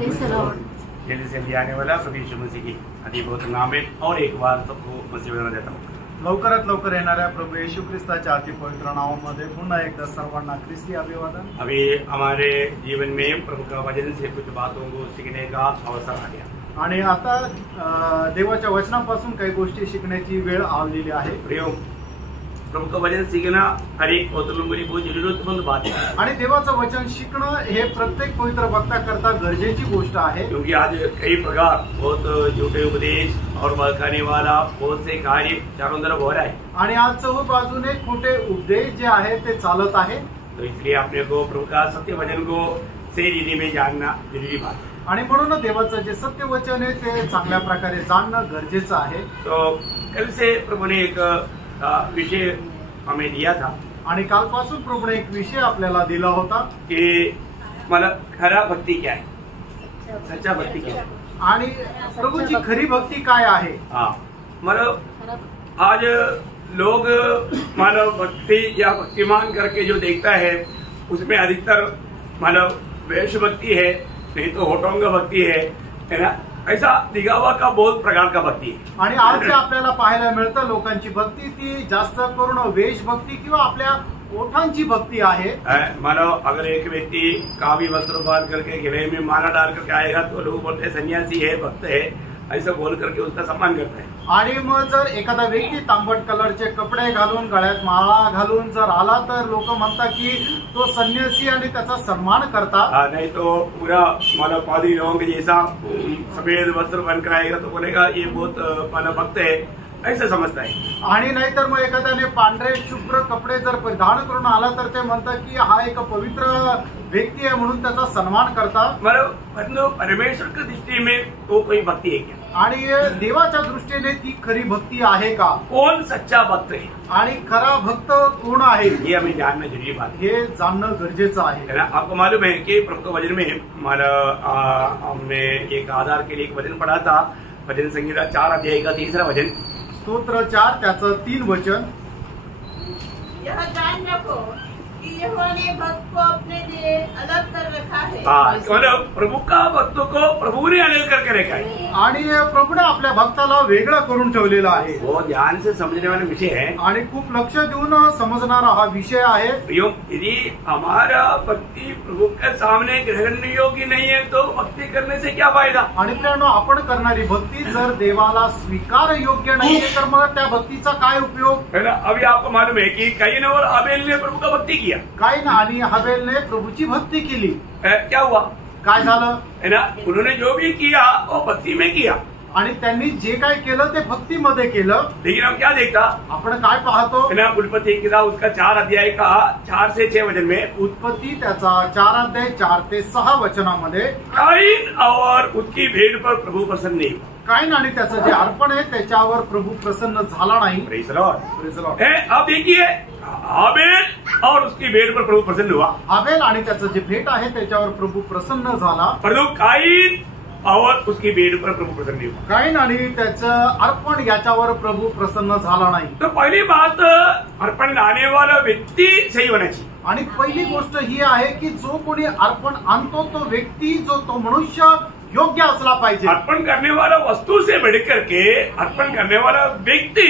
जल्दी से भी आने वाला प्रभु यीशु मसीह की अति बहुत नाम है और एक बार सबको मसीह बना देता हूँ। लवकरात लवकर येणाऱ्या प्रभू येशू ख्रिस्ताच्या अति पवित्र नावामध्ये पुन्हा एकदा सर्वांना ख्रिस्ती अभिवादन। अभी हमारे जीवन में प्रभु का वचन से कुछ बातों को सीखने का अवसर आ गया आणि आता देवाच्या वचनापासून काही गोष्टी शिकण्याची वेळ आलेली आहे। प्रियो, प्रभु का वचन सीखना हर एक पवित्र की बहुत जरूरतमंद बात है आणि देवाचं वचन शिकणं हे प्रत्येक पवित्र भक्ता करता गरजेची गोष्ट आहे। क्योंकि आज कई प्रकार बहुत झूठे उपदेश और बहकाने वाला बहुत से कार्य चारों तरफ हो रहा है आणि आज चहू बाजूने खोटे उपदेश जे आहे ते चालत आहे। तो इसलिए अपने को प्रभु का सत्य वचन को सही रीति में जानना जरूरी बात है आणि म्हणून देवाचं जे सत्य वचन आहे ते चांगल्या प्रकारे जाणणं गरजेचं आहे। तो कल से प्रभु ने एक विषय हमें दिया था आणि कालपासून प्रभूने एक विषय आपल्याला दिला होता कि मतलब खरा भक्ति क्या है, सच्चा भक्ति क्या है आणि प्रभूची खरी भक्ती काय आहे। हाँ, मतलब आज लोग मानव भक्ति या भक्तिमान करके जो देखता है उसमें अधिकतर मानव वैश्य भक्ति है, नहीं तो होटोंग भक्ति है ना, ऐसा दिखावा का बहुत प्रकार का भक्ती है। आणि आज जे आपल्याला पाहायला मिळतं लोकांची भक्ती ती जास्त करून वेश भक्ती किंवा आपल्या ओठांची भक्ती आहे। मानो अगर एक व्यक्ति कावी वस्त्र बांध करके गले में माला डाल करके आएगा तो लोग बोलते हैं सन्यासी है, भक्त है, ऐसा बोल करके उसका सम्मान करते हैं। आणि मग जर एखादा व्यक्ती तांबट कलरचे कपडे घालून गळ्यात माळा घालून जर आला तर लोक म्हणतात की तो संन्यासी आणि त्याचा सन्मान करतात। नहीं तो पूरा मानो पादरी लोगों के जैसा सफेद वस्त्र पहन कर आएगा तो बोलेगा ये बहुत मानो भक्त है, ऐसा समजता है। आणि नाहीतर मग एखाद्याने पांढरे शुभ्र कपडे जर परिधान करून आला तर ते म्हणतात की हा एक पवित्र व्यक्ती आहे म्हणून त्याचा सन्मान करतात। मतलब परमेश्वर की दृष्टि में तो कोई भक्ति है क्या? आणि देवाच्या दृष्टीने ती खरी भक्ती आहे का? कौन सच्चा भक्त है आणि खरा भक्त कोण आहे ये हमें जानना जरूरी बात है, हे जाणणं गरजेचं आहे। आपको मालूम है कि प्रभु के वचन में हमने एक आधार के लिए एक वचन पढ़ा था, भजन संहिता 4 अध्याय का 3रा वचन, स्तोत्र 4 त्याचं 3 वचन। यह जान रखो कि यहोवा ने भक्त को अपने लिए अलग कर रखा है। मतलब प्रभु का भक्तों को प्रभु ने अलग करके रखा है आणि प्रभूने आपल्या भक्ताला वेगळं करून ठेवलेलं आहे। वो ध्यान से समझने वाला विषय है आणि खूप लक्ष देऊन समजणारा हा विषय आहे। यदि हमारा भक्ति प्रभु के सामने ग्रहण योग्य नहीं है तो भक्ति करने से क्या फायदा। आणि मित्रांनो, आपण करणारी भक्ती जर देवाला स्वीकार योग्य नाहीये तर मग त्या भक्तीचा काय उपयोग है ना। अभी आपको मालूम है कि कैन और हाबेल ने प्रभु का भक्ति किया, काईन आणि हाबेलने प्रभूची भक्ती केली। क्या हुआ, काय झालं है ना, उन्होंने जो भी किया वो भक्ति में किया आणि त्यांनी जे काय केलं ते भक्तीमध्ये केलं। लेकिन हम क्या देखता, आपण काय पाहतो है ना, उत्पत्ति किताब उसका 4 अध्याय का 4 से 6 वचन में, उत्पत्ती त्याचा 4 अध्याय 4 ते 6 वचनामध्ये काईन और उसकी भेड़ पर प्रभु प्रसन्न नहीं हुआ। काईन आणि त्याचं जे अर्पण आहे त्याच्यावर प्रभू प्रसन्न झाला नाही। Praise the Lord. अब देखिए हाबेल और उसकी भेड़ पर प्रभु प्रसन्न हुआ, हाबेल आणि त्याचं जे भेट आहे त्याच्यावर प्रभू प्रसन्न झाला, परंतु काईन और उसकी भेड़ पर प्रभु प्रसन्न नहीं हुआ। काईन आणि त्याचं अर्पण याच्यावर प्रभू प्रसन्न झाला नाही। तो पहली बात, अर्पण लाने वाला व्यक्ति सही होना चाहिए। आणि पहिली गोष्ट ही आहे की जो कोणी अर्पण आणतो तो व्यक्ती तो मनुष्य योग्य असला पाहिजे। अर्पण करने वाला वस्तु से बढ़कर के अर्पण करने वाला व्यक्ति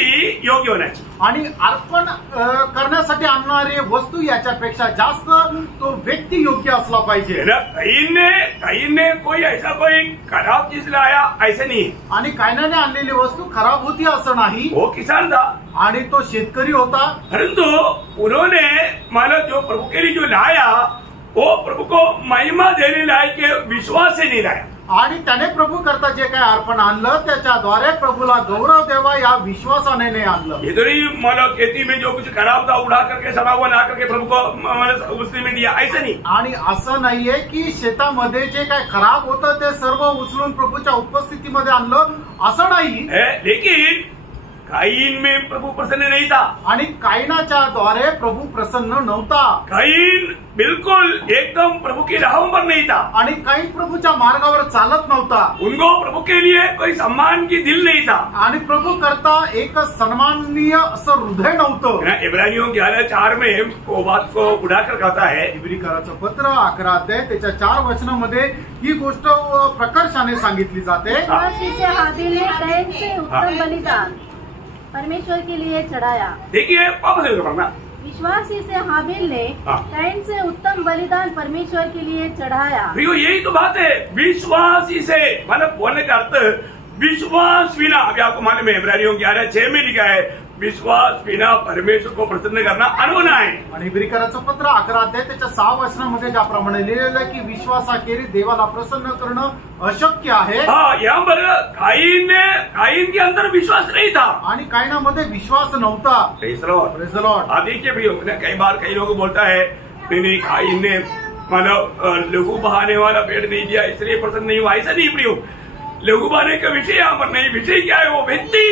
योग्य होना चाहिए। आणि अर्पण करण्यासाठी आणणारी वस्तू याच्यापेक्षा जास्त तो व्यक्ती योग्य असला पाहिजे। कैन ने कोई ऐसा कोई खराब चीज लाया ऐसे नहीं है, आणि कायनाने आणलेली वस्तू खराब होती असं नाही, वो किसान था आणि तो शेतकरी होता, परंतु उन्होंने मानो जो प्रभु के लिए जो लाया वो प्रभु को महिमा देने लायक विश्वास से नहीं लाया। आणि त्याने प्रभू करता जे काय अर्पण आणलं त्याच्याद्वारे प्रभूला गौरव देवा या विश्वासाने नाही आणलं। ये तो नहीं मानो खेती में जो कुछ खराब था उड़ा करके सड़ा हुआ ला करके प्रभु को उसी में दिया, ऐसा नहीं। आणि असं नाहीये की शेतामध्ये जे काय खराब होतं ते सर्व उचलून प्रभूच्या उपस्थितीमध्ये आणलं, असं नाही। लेकिन काईन में प्रभु प्रसन्न नहीं था। आणि कायनाच्या द्वारे प्रभू प्रसन्न नव्हता। काईन बिल्कुल एकदम प्रभु की राहों पर नहीं था आणि काईन प्रभूच्या मार्गावर चालत नव्हता। उनको प्रभु के लिए कोई सम्मान की दिल नहीं था आणि प्रभू करता एक सन्माननीय असं हृदय नव्हतं। इब्रानियों 11:4 में वो बात को उड़ाकर कहता है। इब्रिकाराचं पत्र 11 अध्याय त्याच्या 4 वचनामध्ये ही गोष्ट प्रकर्षाने सांगितली जाते। विश्वासी से हाबिल ने कैन से उत्तम बलिदान परमेश्वर के लिए चढ़ाया। देखिए वापस पढ़ना। विश्वासी से हाबिल ने कैन से उत्तम बलिदान परमेश्वर के लिए चढ़ाया। प्रियो यही तो बात है, विश्वासी से मतलब बोलने का अर्थ विश्वास बिना, अभी आपको मालूम है इब्रानियों 11:6 में लिखा है विश्वास बिना परमेश्वर को प्रसन्न करना अनहोना है। आणि इब्रिकाराचं पत्र 11 अध्याय त्याच्या 6 वचनामध्ये ज्याप्रमाणे लिहिलेलं आहे की विश्वासाखेरीज देवाला प्रसन्न करणं अशक्य आहे। हाँ, यहाँ पर काईन के अंदर विश्वास नहीं था आणि कायनामध्ये विश्वास नव्हता। Praise the Lord. Praise the Lord. आप देखिए प्रियो, कई बार कई लोग बोलता है नहीं काईन ने मानो लघु बहाने वाला पेड़ नहीं दिया इसलिए प्रसन्न नहीं हुआ। ऐसा नहीं प्रियो, लघु बहाने का विषय यहाँ पर नहीं, विषय क्या है वो व्यक्ति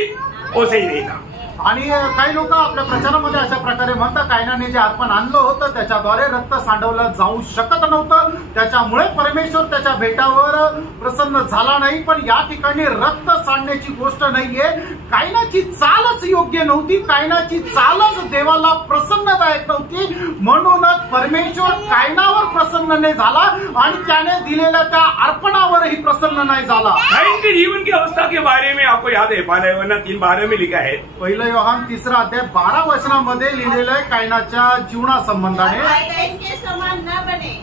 वो सही नहीं था। आणि काही लोक आपल्या प्रचारामध्ये अशा प्रकारे म्हणतात कायनाने जे अर्पण आणलं होतं त्याच्याद्वारे रक्त सांडवलं जाऊ शकत नव्हतं, त्याच्यामुळे परमेश्वर त्याच्या भेटावर प्रसन्न झाला नाही। पण या ठिकाणी रक्त सांडण्याची गोष्ट नाहीये, कायनाची चालच योग्य नव्हती, कायनाची चालच देवाला प्रसन्नदायक नव्हती, म्हणूनच परमेश्वर कायनावर प्रसन्न नाही झाला आणि त्याने दिलेल्या त्या अर्पणावरही प्रसन्न नाही झाला। काईन के जीवन की अवस्था के बारे में आपको याद है 3:12 में लिखा है। पहिलं योहान 3 अध्याय 12 वचनामध्ये लिहिलेलं आहे कायनाच्या जीवनासंबंधाने काईन के समान न बने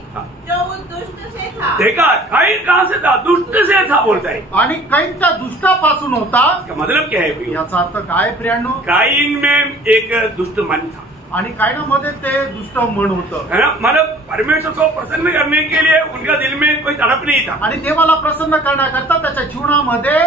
जो उस दुष्ट से था। देखा काईन कहाँ से था, दुष्ट से था बोलता है। आणि काईन त्या दुष्टापासून होता। इसका मतलब क्या है प्रियो? याचा अर्थ काय प्रियांनो? काईन में एक दुष्ट मन था आणि कायनामध्ये ते दुष्ट मन होतं, है ना। मतलब परमेश्वर को प्रसन्न करने के लिए उनका दिल में कोई तड़प नहीं था। आणि देवाला प्रसन्न करण्याकरता त्याच्या जीवनामध्ये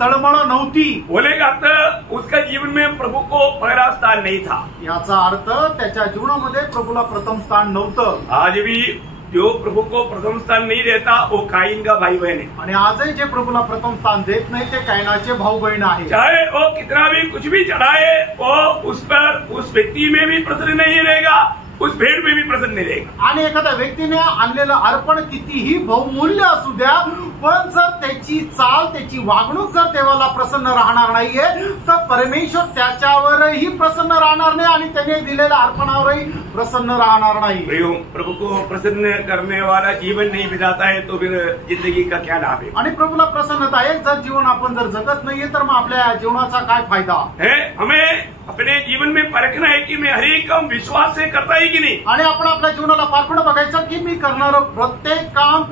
तळमळ नव्हती। बोलेगा अर्थ उसका जीवन में प्रभु को पहला स्थान नहीं था। याचा अर्थ त्याच्या जीवनामध्ये प्रभूला प्रथम स्थान नव्हतं। आज भी जो प्रभु को प्रथम स्थान नहीं देता वो काईन का भाई बहन है। आणि आजही जे प्रभूला प्रथम स्थान देत नाही ते कायनाचे भाऊ बहीण आहे। चाहे वो कितना भी कुछ भी चढ़ाए वो उस पर उस व्यक्ति में भी प्रसन्न नहीं रहेगा, उस भेड़ में भी प्रसन्न नहीं रहेगा। आणि एखाद्या व्यक्तीने आणलेलं अर्पण कितीही बहुमूल्य असू द्या, पण जर त्याची चाल त्याची वागणूक जर देवाला प्रसन्न राहणार नाहीये तर परमेश्वर त्याच्यावरही प्रसन्न राहणार नाही आणि त्याने दिलेल्या अर्पणावरही प्रसन्न राहणार नाही। प्रभु को प्रसन्न करने वाला जीवन नहीं बिताता है तो फिर जिंदगी का क्या लाभ है? आणि प्रभूला प्रसन्नदायक जर जीवन आपण जर जगत नाहीये तर मग आपल्या जीवनाचा काय फायदा है? हमें अपने जीवन में परखना है कि मैं हर एक काम विश्वास से करता है कि नहीं। आणि आपण आपल्या जीवनाला पारखून बघायचं की मी करणारं प्रत्येक काम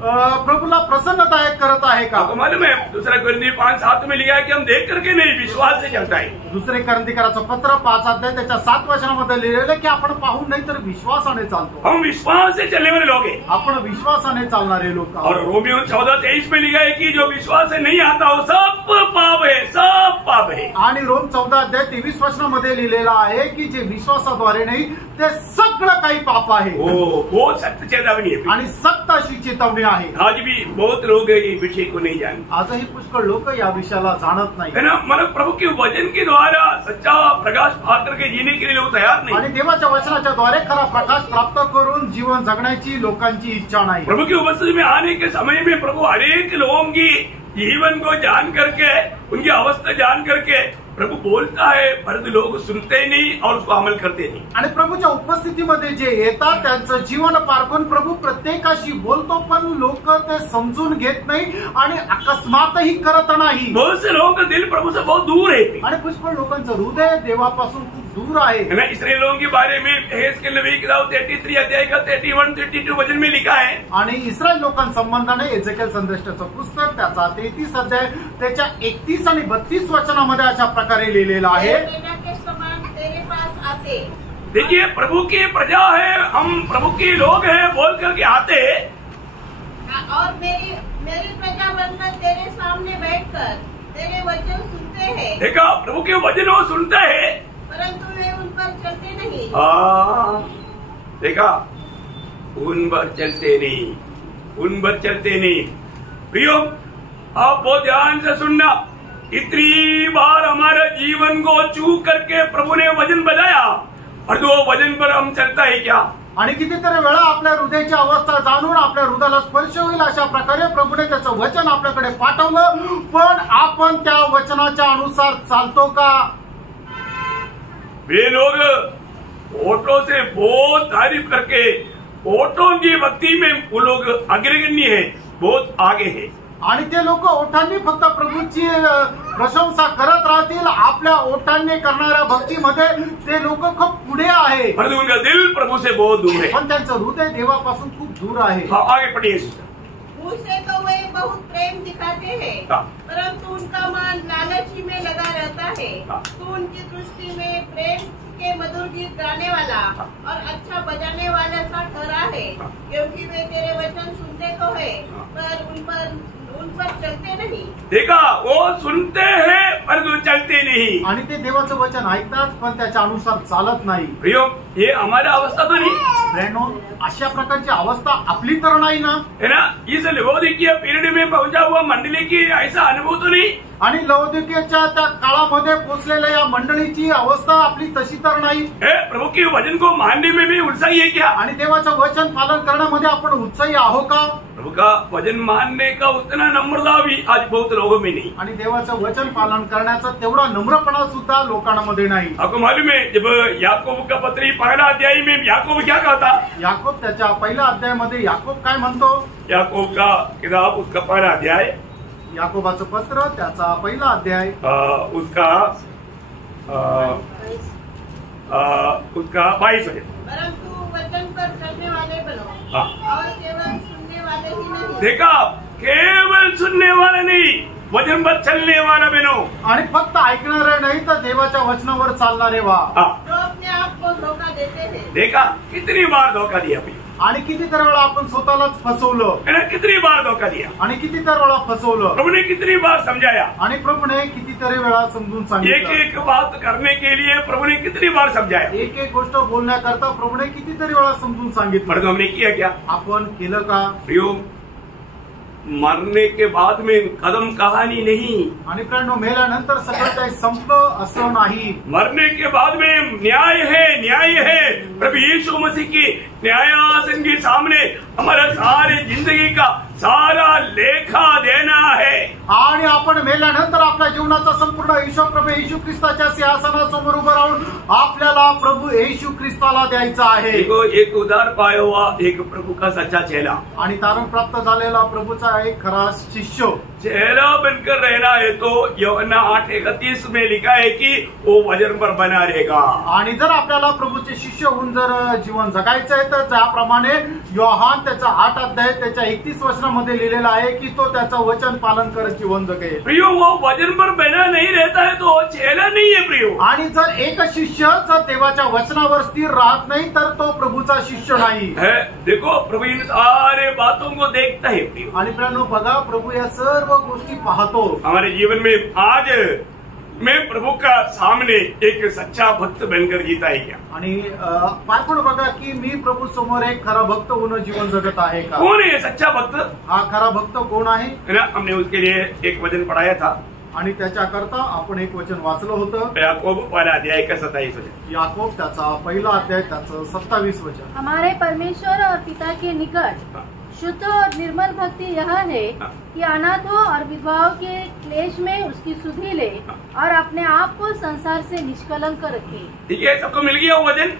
प्रभूला प्रसन्नदायक करत आहे का? आपको मालूम है 2 कोरिन्थियों 5:7 में लिखा है कि हम देख करके नहीं विश्वास से चलता है। 2 कोरिन्थियराचं पत्र 5 अध्याय त्याच्या 7 वचनामध्ये लिहिलेलं की आपण पाहून नाही तर विश्वासाने चालतो। हम विश्वास से चलने वाले लोग हैं। आपण विश्वासाने चालणारे लोक आहोत। और रोमियो 14:23 में लिखा है कि जो विश्वास से नहीं आता वो सब पाप है, सब पाप है। आणि रोम 14 अध्याय 23 वचनामध्ये लिहिलेलं आहे की जे विश्वासाद्वारे नाही ते सगळं काही पाप आहे। वो सत्य चेतावनी है आणि सक्त अशी चेतावणी आहे। आज भी बहुत लोग इस विषय को नहीं जानते। आजही पुष्कळ लोक या विषयाला जाणत नाही, है ना। मतलब प्रभु के वचन के द्वारा सच्चा प्रकाश पा करके जीने के लिए लोग तैयार नहीं। आणि देवाच्या वचनाच्या द्वारे खरा प्रकाश प्राप्त करून जीवन जगण्याची लोकांची इच्छा नाही। प्रभु की उपस्थिति में आने के समय में प्रभु अनेक लोगों की जीवन को जान करके उनकी अवस्था जान करके प्रभु बोलता है, परंतु लोग सुनते नहीं और उसको अमल करते नहीं। आणि प्रभूच्या उपस्थितीमध्ये जे येतात त्यांचं जीवन पारखून प्रभू प्रत्येकाशी बोलतो, पण लोक ते समजून घेत नाही आणि अकस्मातही करत नाही। बहुत से लोगों का दिल प्रभु से बहुत दूर है आणि पुष्कळ लोकांचं हृदय देवापासून खूप दूर आहे। ना। इसराइल लोगों के बारे में एहेजकेल नबी की किताब 33 अध्याय का 31-32 वचन में लिखा है। आणि इस्रायल लोकांसंबंधाने एजेकेल संदेशाचं पुस्तक त्याचा 33 अध्याय त्याच्या 31 आणि 32 वचनामध्ये अशा प्रकारे लिहिलेलं आहे। बेटा के समान तेरे पास आते। देखिए प्रभु की प्रजा है, हम प्रभु के लोग हैं बोल करके आते और मेरी प्रजा बनकर तेरे सामने बैठकर तेरे वचन सुनते हैं। देखा प्रभु के वचन वो सुनते हैं परंतु वे उन पर चलते नहीं। देखा उन पर चलते नहीं, उन पर चलते नहीं। प्रियो आप बहुत ध्यान से सुनना, इतनी बार हमारे जीवन को चूक करके प्रभु ने वजन बजाया और जो वजन पर हम चलता है क्या? आणि कितीतरी वेळा आपल्या हृदयाची अवस्था जाणून आपल्या हृदयाला स्पर्श होईल अशा प्रकारे प्रभूने त्याचं वचन आपल्याकडे पाठवलं, पण आपण त्या वचनाच्या अनुसार चालतो का? वे लोग ओटों से बहुत तारीफ करके ओटों की भक्ति में वो लोग अग्रगण्य है, बहुत आगे है। आणि ते लोक ओठांनी फक्त प्रभूची प्रशंसा करत राहतील, आपल्या ओठांनी करणाऱ्या भक्तीमध्ये ते लोक खूप पुढे आहे, परंतु उनका दिल प्रभु से बहुत दूर है। पण त्यांचं हृदय देवापासून खूप दूर आहे। हाँ, आगे पढ़िए। मुंह से तो वे बहुत प्रेम दिखाते हैं, हाँ। परंतु उनका मन लालची में लगा रहता है। हाँ। तो उनकी दृष्टि में प्रेम के मधुर गीत गाने वाला हाँ। और अच्छा बजाने वाला सा ठहरा है, हाँ। क्योंकि वे तेरे वचन सुनते तो है, हाँ। पर उन पर चलते नहीं। देखा, वो सुनते हैं परंतु चलते नहीं। आणि ते देवाचं वचन ऐकतात पण त्याच्या अनुसार चालत नाही। प्रियो, ये हमारा अवस्था तो नहीं बहनों, अशा प्रकारची अवस्था आपली तर नाही ना, है ना? इस लवोदिकीय पीरियड में पहुंचा हुआ मंडली की ऐसा अनुभव तो नहीं। आणि लवोदिकीच्या त्या काळामध्ये पोचलेल्या या मंडळीची अवस्था आपली तशी तर नाही। प्रभु के वचन को मानने में भी उत्साही है क्या? आणि देवाचं वचन पालन करण्यामध्ये आपण उत्साही आहो का? प्रभु का वचन मानने का उतना नम्रता भी आज बहुत लोगों में नहीं। आणि देवाचं वचन पालन करण्याचा तेवढा नम्रपणा सुद्धा लोकांमध्ये नाही। आपको मालूम है, जब याकूब का पत्री पहला अध्याय में याकूब क्या कहता? याकूब त्याच्या पहिल्या अध्यायामध्ये याकूब काय म्हणतो? याकूब का किताब उसका पहला अध्याय, याकोबाचं पत्र त्याचा पहिला अध्याय उसका 22 है। परंतु वचन पर चलने वाले बनो, हाँ। और केवल सुनने वाले ही नहीं। देखा, केवल सुनने वाला नहीं, वचन पर चलने वाला बनो। आणि फक्त ऐकणारे नाही तर देवाच्या वचनावर चालणारे व्हा। जो अपने आप को धोखा देते हैं। देखा, कितनी बार धोखा दिया भाई, आणि कितीतरी वेळा आपण स्वतःलाच फसवलं, है ना? कितनी बार धोखा दिया, आणि कितीतरी वेळा फसवलं, प्रभु ने कितनी बार समझाया, आणि प्रभूने कितीतरी वेळा समजून एक सांगितलं। एक बात करने के लिए प्रभु ने कितनी बार समझाया, एक एक गोष्ट बोलण्याकरता प्रभूने कितीतरी वेळा समजून सांगितलं, परंतु हमने किया क्या? आपण केलं का? प्रियो, मरने के बाद में कदम कहानी नहीं, आणि प्रेरणो मेल्यानंतर सगळं काही संपलं असं नाही। मरने के बाद में न्याय है, न्याय है। प्रभु यीशु मसीह की न्यायासन के सामने हमारा सारे जिंदगी का सारा लेखा देना है। आणि आपण मेल्यानंतर आपल्या जीवनाचा संपूर्ण हिशोब प्रभू येशू ख्रिस्ताच्या सिंहासनासमोर उभं राहून आपल्याला प्रभू येशू ख्रिस्ताला द्यायचा आहे। देखो, एक उद्धार पाया हुआ एक प्रभु का सच्चा चेला, आणि तारण प्राप्त झालेला प्रभूचा एक खरा शिष्य चेला बनकर रहना है तो यूहन्ना 8:31 में लिखा है कि वो वचन पर बना रहेगा। आणि जर आपल्याला प्रभूचे शिष्य होऊन जर जीवन जगायचं आहे तर त्याप्रमाणे योहान त्याचा 8 अध्याय त्याच्या 31 वचनामध्ये लिहिलेला आहे की तो त्याचं वचन पालन करत जीवन जगेल। प्रियो, वो वचन पर बना नहीं रहता है तो वो चेला नहीं है प्रियो। आणि जर एक शिष्य जर देवाच्या वचनावर स्थिर राहत नाही तर तो प्रभूचा शिष्य नाही है। देखो, प्रभु इन सारे बातों को देखता है प्रियो। आणि प्रियानो, बघा, प्रभू या सर्व गोष्टी पाहतो। हमारे जीवन में आज मैं प्रभु का सामने एक सच्चा भक्त बनकर जीता है क्या? आणि पायपण बघा की मी प्रभू समोर एक खरा भक्त होऊन जीवन जगत आहे का? कौन है ये सच्चा भक्त? हा खरा भक्त कोण आहे? है ना? हमने उसके लिए एक वचन पढ़ाया था, आणि त्याच्याकरता आपण एक वचन वाचलं होतं, याकूब पहला अध्याय का 27 वचन। याकोब त्याचा पहिला अध्याय त्याचं 27 वचन। हमारे परमेश्वर और पिता के निकट शुद्ध और निर्मल भक्ति यह है कि अनाथों और विधवाओं के क्लेश में उसकी सुधि ले और अपने आप को संसार से निष्कलंक रखे। ठीक है, सबको मिल गया वो वचन?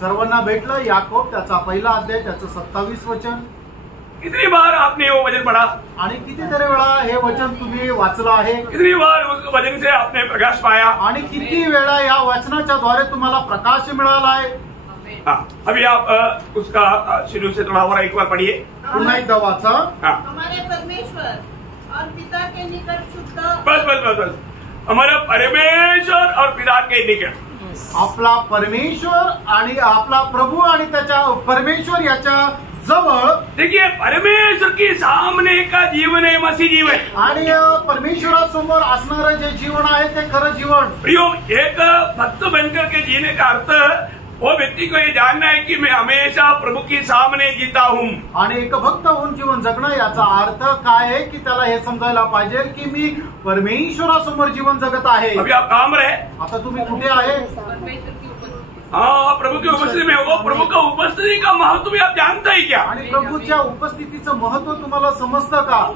सर्वांना भेटलं याकोब त्याचा पहिला अध्याय त्याचं 27 वचन। कितनी बार आपने वो वचन पढ़ा? आणि कितीतरी वेळा हे वचन तुम्ही वाचलं आहे? कितनी बार उस वचन से आपने प्रकाश पाया? आणि किती वेळा या वचनाच्या द्वारे तुम्हाला प्रकाश मिळाला आहे? हाँ, अभी आप उसका शुरू से थोड़ा और एक बार पढ़िए। पुन्हा एकदा वाचा। हाँ, हमारे परमेश्वर और पिता के निकट शुद्ध। बस बस बस बस, हमारा परमेश्वर और पिता के निकट। आपला परमेश्वर आणि आपला प्रभू आणि त्याच्या परमेश्वर याच्या जवळ। देखिए, परमेश्वर के सामने का जीवन है मसीह जीवन, आणि परमेश्वरासमोर असणारं जे जीवन आहे ते खरं जीवन। प्रियो, एक भक्त बनकर के जीने का अर्थ वो व्यक्ति को ये जानना है कि मैं हमेशा प्रभु के सामने जीता हूँ। आणि एक भक्त होऊन जीवन जगणं याचा अर्थ काय आहे की त्याला हे समजायला पाहिजे की मी परमेश्वरासमोर जीवन जगत आहे। अभी आप काम रहे, आता तुम्ही कुठे आहे? हाँ, प्रभु की उपस्थिति में। वो प्रभु का उपस्थिति का महत्व भी आप जानते ही क्या? आणि प्रभूच्या उपस्थितीचं महत्व तुम्हाला समजतं का?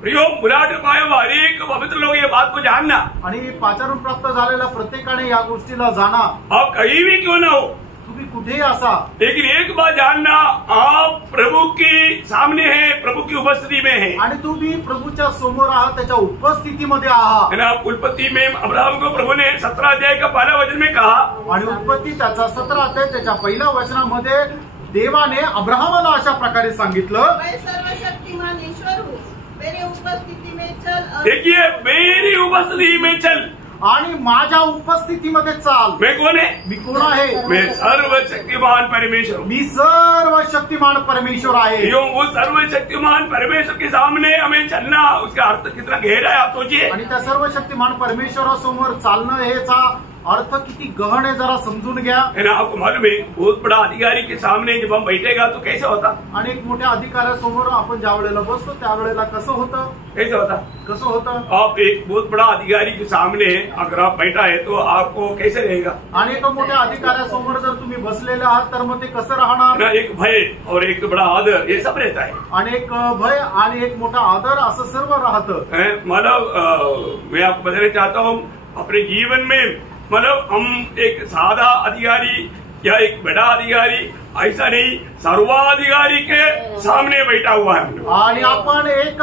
प्रियो, बुलाट पाए हुआ हरेक पवित्र लोग ये बात को जानना। आणि पाचारून प्राप्त झालेल्या प्रत्येकाने या गोष्टीला जाणा। आप कहीं भी क्यों ना हो, तुम्ही कुठेही असा, लेकिन एक बात जानना, आप प्रभु के सामने हैं, प्रभु की उपस्थिति में हैं। आणि तुम्ही प्रभूच्या समोर आहात, त्याच्या उपस्थितीमध्ये आहात। है ना? उत्पत्ति में अब्राहम को प्रभु ने 17 अध्याय का पहला वचन में कहा, आणि उत्पत्ती त्याचा 17 अध्याय त्याच्या पहिल्या वचनामध्ये देवाने अब्राहमाला अशा प्रकारे सांगितलं, मैं सर्वशक्तिमान ईश्वर हूँ, मेरी उपस्थिति में चल। और देखिए, मेरी उपस्थिति में चल, आणि माझ्या उपस्थितीमध्ये चाल। मैं कौन है? मी कोण आहे? मैं सर्वशक्तिमान परमेश्वर हूँ। मी सर्वशक्तिमान परमेश्वर आहे। यो, वो सर्वशक्तिमान परमेश्वर के सामने हमें चलना, उसका अर्थ कितना गहरा है आप सोचिए। आणि त्या सर्वशक्तिमान परमेश्वरासमोर चालणं हेचा अर्थ किती गहन आहे जरा समजून घ्या। है ना? आपको मालूम है, बहुत बड़ा अधिकारी के सामने जब हम बैठेगा तो कैसे होता? आणि एक मोठ्या अधिकाऱ्यासमोर आपण ज्या वेळेला बसतो त्यावेळेला कसं होतं? कैसे होता? कसं होतं? आप एक बहुत बड़ा अधिकारी के सामने अगर आप बैठा है तो आपको कैसे रहेगा? आणि एक मोठ्या अधिकाऱ्यासमोर जर तुम्ही बसलेले आहात तर मग ते कसं राहणार? ना, एक भय और एक बड़ा आदर, ये सब रहता है। आणि एक भय आणि एक मोठा आदर असं सर्व राहतं। मतलब मैं आपको बताना चाहता हूँ, अपने जीवन में मतलब हम एक सादा अधिकारी या एक बड़ा अधिकारी ऐसा नहीं, सर्वाधिकारी के सामने बैठा हुआ है। आणि आपण एक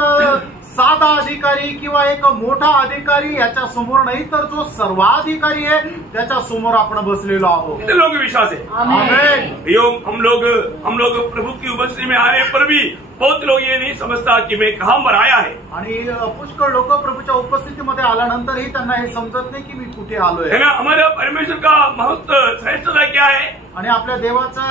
साधा अधिकारी किंवा एक मोठा अधिकारी याच्या समोर नाही तर जो सर्वाधिकारी आहे त्याच्या समोर आपण बसलेलो आहोत। कितने लोग विश्वास है? आमेन। यो, हम लोग प्रभु की उपस्थिति में आने पर भी बहुत लोग ये नहीं समझता कि मैं कहाँ पर आया है। आणि पुष्कळ लोक प्रभूच्या उपस्थितीमध्ये आल्यानंतरही त्यांना हे समजत नाही की मी कुठे आलोय। है ना? हमारा परमेश्वर का महत्व श्रेष्ठता क्या है? आणि आपल्या देवाचा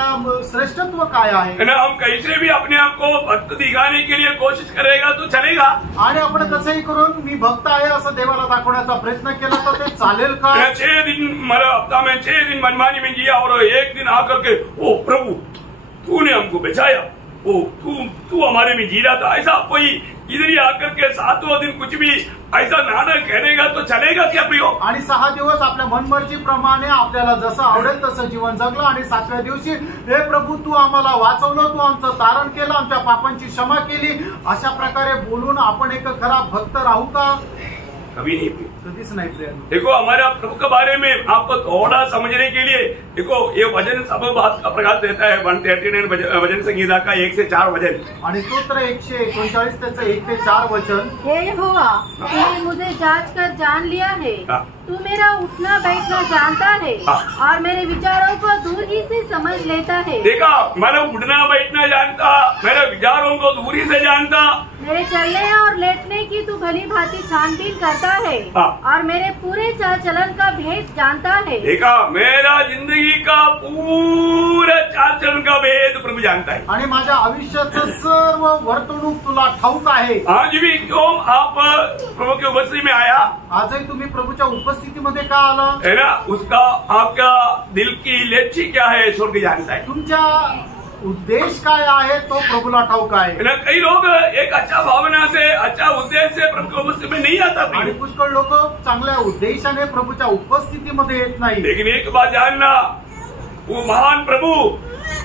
श्रेष्ठत्व काय आहे? है ना? हम कैसे भी अपने आप को भक्त दिखाने के लिए कोशिश करेगा तो चलेगा। आणि आपण कसंही करून मी भक्त आहे असं देवाला दाखवण्याचा प्रयत्न केला तर ते चालेल का? 6 दिन मतलब हफ्ता में 6 दिन मनमानी में जिया और एक दिन आकर के, ओ प्रभु तूने हमको बचाया, ओ तू हमारे में जी रहा था, ऐसा कोई इधर ही आकर के 7वां दिन कुछ भी ऐसा नाटक करेगा तो चलेगा क्या प्रियो? आणि 6 दिवस आपल्या मनमर्जीप्रमाणे आपल्याला जसं आवडेल तसं जीवन जगलं आणि 7व्या दिवशी हे प्रभू तू आम्हाला वाचवलं, तू आमचं तारण केलं, आमच्या पापांची क्षमा केली, अशा प्रकारे बोलून आपण एक खरा भक्त राहू का? कभी नहीं। कधीच नाही प्रिय। देखो, हमारा प्रभु के बारे में आपको थोड़ा समझने के लिए देखो, ये वचन सब बात का प्रकाश देता है। 139 वचन संहिता का 1 से 4 वचन, आणि स्तोत्र 139 त्याचं 1 ते 4 वचन। हे यहोवा, तूने मुझे जांच कर जान लिया है, तू मेरा उठना बैठना जानता है और मेरे विचारों को दूर ही से समझ लेता है। देखा, मेरा उठना बैठना जानता, मेरे विचारों को दूरी से जानता, मेरे चलने और लेटने की तू भली भांति छानबीन करता है और मेरे पूरे चाल चलन का भेद जानता है। देखा, मेरा जिंदगी का पूरा चाल चलन का भेद प्रभु जानता है। आणि माझ्या आयुष्याचं सर्व वर्तणूक तुला ठाऊक आहे। आज भी क्यों आप प्रभु की उपस्थिति में आया? आजही तुम्ही प्रभूच्या उपस्थितीमध्ये का आला? है ना? उसका आपका दिल की लक्ष्य क्या है स्वर्ग जानता है। तुमच्या उद्देश काय आहे तो प्रभूला ठाऊक आहे। है ना? कई लोग एक अच्छा भावना से, अच्छा उद्देश्य से प्रभु की उपस्थिति में नहीं आता। आणि पुष्कळ लोक चांगल्या उद्देशाने प्रभूच्या उपस्थितीमध्ये येत नाही। लेकिन एक बात जानना, वो महान प्रभु,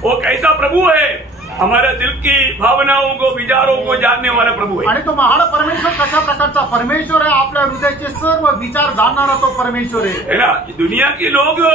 वो कैसा प्रभु है? हमारे दिल की भावनाओं को, विचारों को जानने वाला प्रभु है। आणि तो महान परमेश्वर कशा प्रकारचा परमेश्वर आहे? आपल्या हृदयाचे सर्व विचार जाणणारा तो परमेश्वर आहे। है ना? दुनिया के लोग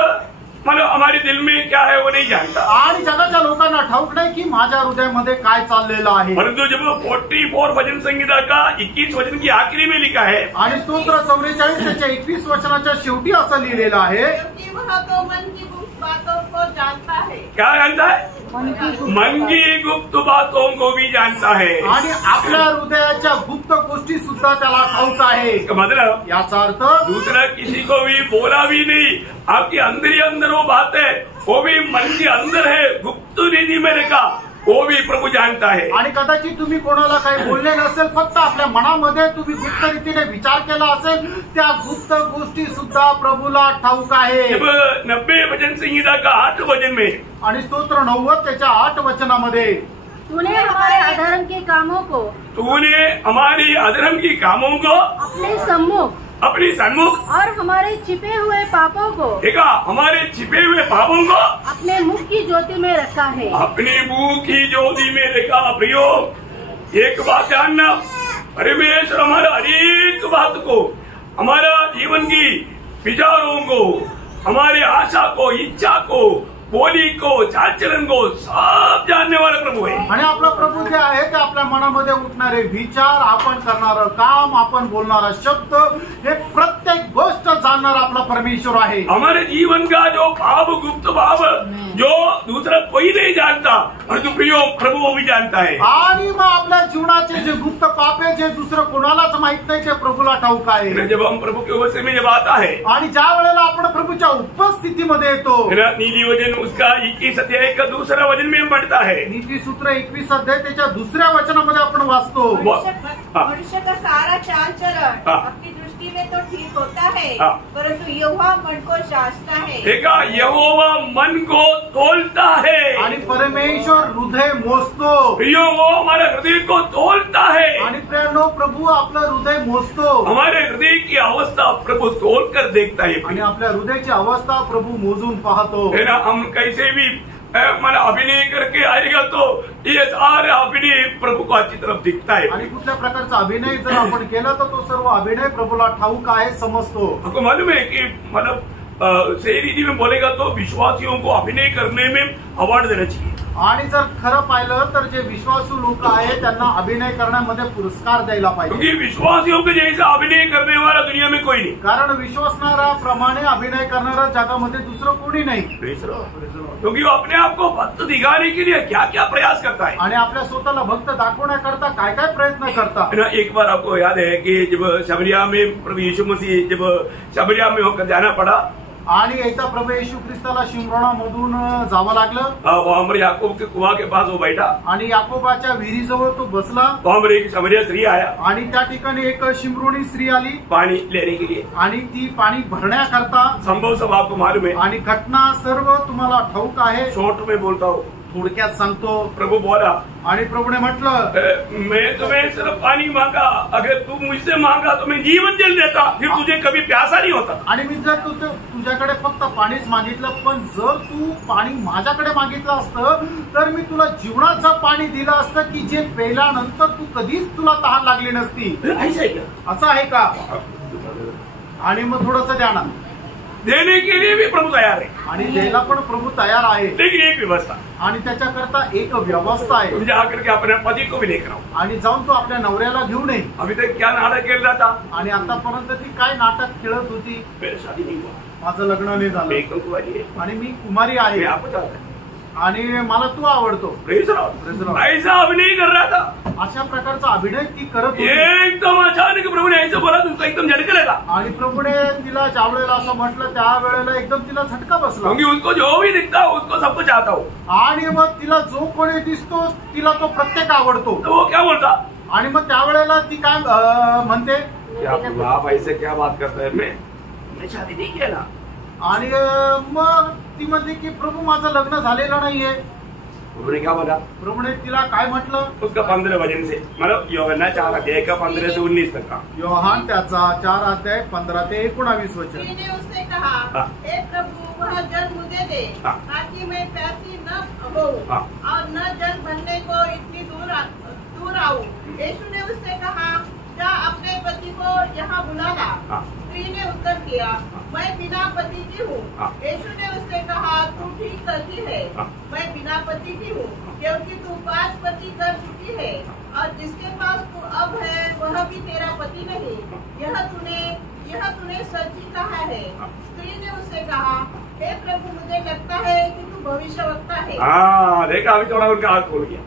मतलब हमारे दिल में क्या है वो नहीं जानता, आणि जगाच्या लोकांना ठाऊक नाही की माझ्या हृदयामध्ये काय चाललेलं आहे। परंतु जब 44 भजन संहिता का 21 वचन की आखिरी में लिखा है, आणि स्तोत्र 44 त्याच्या 21 वचनाच्या शेवटी असं लिहिलेलं आहे, क्योंकि वह तो मन की गुप्त बातों को जानता है। क्या जानता है? मन की गुप्त बातों को भी जानता है। आणि आपल्या हृदयाच्या गुप्त गोष्टी सुद्धा त्याला ठाऊक आहे। इसका मतलब याचा अर्थ दूसरा किसी को भी बोला भी नहीं, आपके अंदर ही अंदर वो बात है, वो भी मन के अंदर है, गुप्त निधि में रखा, वो भी प्रभु जानता है। आणि कदाचित तुम्ही कोणाला काही बोलले नसेल, फक्त आपल्या मनामध्ये तुम्ही गुप्त रीतीने विचार केला असेल, त्या गुप्त गोष्टी सुद्धा प्रभूला ठाऊक आहे। जब 90 भजन संहिता का 8 भजन में आणि स्तोत्र 90 त्याच्या 8 वचनामध्ये तूने हमारे अधर्म के कामों को तूने हमारी अधर्म की कामों को अपनी सन्मुख और हमारे छिपे हुए पापों को देखा, हमारे छिपे हुए पापों को अपने मुख की ज्योति में रखा है। अपने मुंह की ज्योति में देखा। प्रियो, एक बात जानना, परमेश्वर हमारा हर एक बात को, हमारा जीवन की विचारों को, हमारे आशा को, इच्छा को, बोली को, चालचलन को सब जानने वाला प्रभु है। आणि आपला प्रभू जे आहे ते आपल्या मनामध्ये उठणारे विचार, आपण करणारं काम, आपण बोलणारा शब्द, हे प्रत्येक गोष्ट जाणणारा आपला परमेश्वर आहे। हमारे जीवन का जो भाव, गुप्त भाव, जो दूसरा कोई नहीं जानता, परंतु प्रियो प्रभु वो भी जानता है। आणि मग आपल्या जीवनाचे जे गुप्त पाप आहे, जे दुसरं कोणालाच माहित नाही, ते प्रभूला ठाऊक आहे। जब हम प्रभु के उपस्थिति में जब आता है, आणि ज्या वेळेला आपण प्रभूच्या उपस्थितीमध्ये येतो, नीति वचन उसका 21 अध्याय का दूसरा वचन में पढ़ता है। नीति सूत्र 21 अध्याय त्याच्या दुसऱ्या वचनामध्ये आपण वाचतो, मनुष्य का सारा चाल चलन अपनी दृष्टि में तो ठीक होता है, परंतु यहोवा मन को जांचता है। देखा, यहोवा मन को तोलता है। आणि परमेश्वर हृदय मोजतो। प्रियो, वो हमारे हृदय को तोलता है। आणि प्रियानो, प्रभू आपलं हृदय मोजतो। हमारे हृदय की अवस्था प्रभु तोल कर देखता है। आणि आपल्या हृदयाची अवस्था प्रभू मोजून पाहतो। है ना, हम कैसे भी मन अभिनय करके आएगा तो ये सारे अभिनय प्रभु को अच्छी तरफ दिखता है। आणि कुठल्या प्रकारचा अभिनय जर आपण केला तर तो सर्व अभिनय प्रभूला ठाऊक आहे, समजतो। आपको मालूम है कि मतलब सही रीति में बोलेगा तो विश्वासियों को अभिनय करने में अवार्ड देना चाहिए। आणि जर खरं पाहिलं तर जे विश्वासू लोक आहेत त्यांना अभिनय करण्यामध्ये पुरस्कार द्यायला पाहिजे, क्योंकि विश्वासियों के जैसा अभिनय करने वाला दुनिया में कोई नहीं। कारण विश्वासणाऱ्याप्रमाणे अभिनय करणारा जगामध्ये दुसरं कोणी नाही। क्योंकि वो अपने आप को भक्त दिखाने के लिए क्या क्या प्रयास करता है, आणि आपल्या स्वतःला भक्त दाखवण्याकरता काय काय प्रयत्न करता। एक बार आपको याद है कि जब शमरिया में प्रभु यीशु मसीह जब शमरिया में होकर जाना पड़ा, आणि एकदा प्रभू येशू ख्रिस्ताला शिमरोनामधून जावं लागलं, वहां पर याकूब के कुआं के पास वो बैठा, आणि याकोबाच्या विहिरीजवळ तो बसला, वहां पर एक शमरिया स्त्री आया, आणि त्या ठिकाणी एक शिमरोनी स्त्री आली पानी लेने के लिए, आणि ती पाणी भरण्याकरता। संभव सब आपको मालूम है, आणि घटना सर्व तुम्हाला ठाऊक आहे। शॉर्ट में बोलता हूँ, थोडक्यात सांगतो। प्रभु बोला, आणि प्रभूने म्हटलं, मैं तुम्हें सिर्फ पानी मांगा, अगर तू मुझसे मांगा तो मैं जीवन जल देता, फिर तुझे कभी प्यासा नहीं होता। आणि मी जर तुझ्याकडे फक्त पाणीच मागितलं, पण जर तू पाणी माझ्याकडे मागितलं असतं तर मी तुला जीवनाचं पाणी दिलं असतं की जे प्यायल्यानंतर तू कधीच तुला तहान लागली नसती। असं आहे का? आणि मग थोडंसं ध्यानात देने के लिए भी प्रभु तैयार है, आणि द्यायला पण प्रभु तयार आहे, लेकिन एक व्यवस्था, आणि त्याच्याकरता एक व्यवस्था आहे। तुम जाकर के अपने पति को भी लेकर आओ, आणि जाऊन तो आपल्या नवऱ्याला घेऊन ये। अभी तक क्या नाटक खेल रहा था, आणि आतापर्यंत ती काय नाटक खेळत होती, मेरी शादी नहीं हुआ, माझं लग्न नाही मैं झालं, एकदम कुंवारी है, आणि मी कुमारी आहे, मैं आपको चाहता है, आणि मला तू आवडतो। Praise the Lord. ऐसा अभिनय कर रहा था, अशा प्रकारचा अभिनय ती करत होती। एकदम अचानक प्रभु ने ऐसे बोला, तुमको एकदम झटका लगा, आणि प्रभूने तिला ज्या वेळेला असं म्हटलं त्या वेळेला एकदम तिला झटका बसला, क्योंकि उसको जो भी दिखता है उसको सबको चाहता हो। आणि मग तिला जो कोणी दिसतो तिला तो प्रत्येक आवडतो। तो वो क्या बोलता, आणि मग त्यावेळेला ती काय म्हणते, आप ऐसे क्या बात करते हैं, मैं शादी नहीं किया ना। आणि मग ती म्हणते की प्रभू माझं लग्न झालेलं नाहीये। प्रभु ने क्या बोला, प्रभूने तिला काय म्हटलं, उसका 15 वचन से, मतलब यूहन्ना 4 अध्याय का 15 से 19 तक का, योहान त्याचा 4 अध्याय 15 ते 19 वचन। ने उससे कहा, हे प्रभु वह जल मुझे दे, ताकि मैं प्यासी न हो और न जल भरने को इतनी दूर आऊं। यीशु ने उससे कहा, जा अपने पति को यहाँ बुला ला। स्त्री ने उत्तर किया, मैं बिना पति की हूँ। यीशु ने उससे कहा, तू ठीक करती है, मैं बिना पति की हूँ, क्योंकि तू 5 पति कर चुकी है और जिसके पास तू अब है वह भी तेरा पति नहीं। यह तूने सच ही कहा है। स्त्री ने उससे कहा, हे प्रभु, मुझे लगता है कि तू भविष्यवक्ता है। देखा, अभी थोड़ा उनका हाथ खोल गया।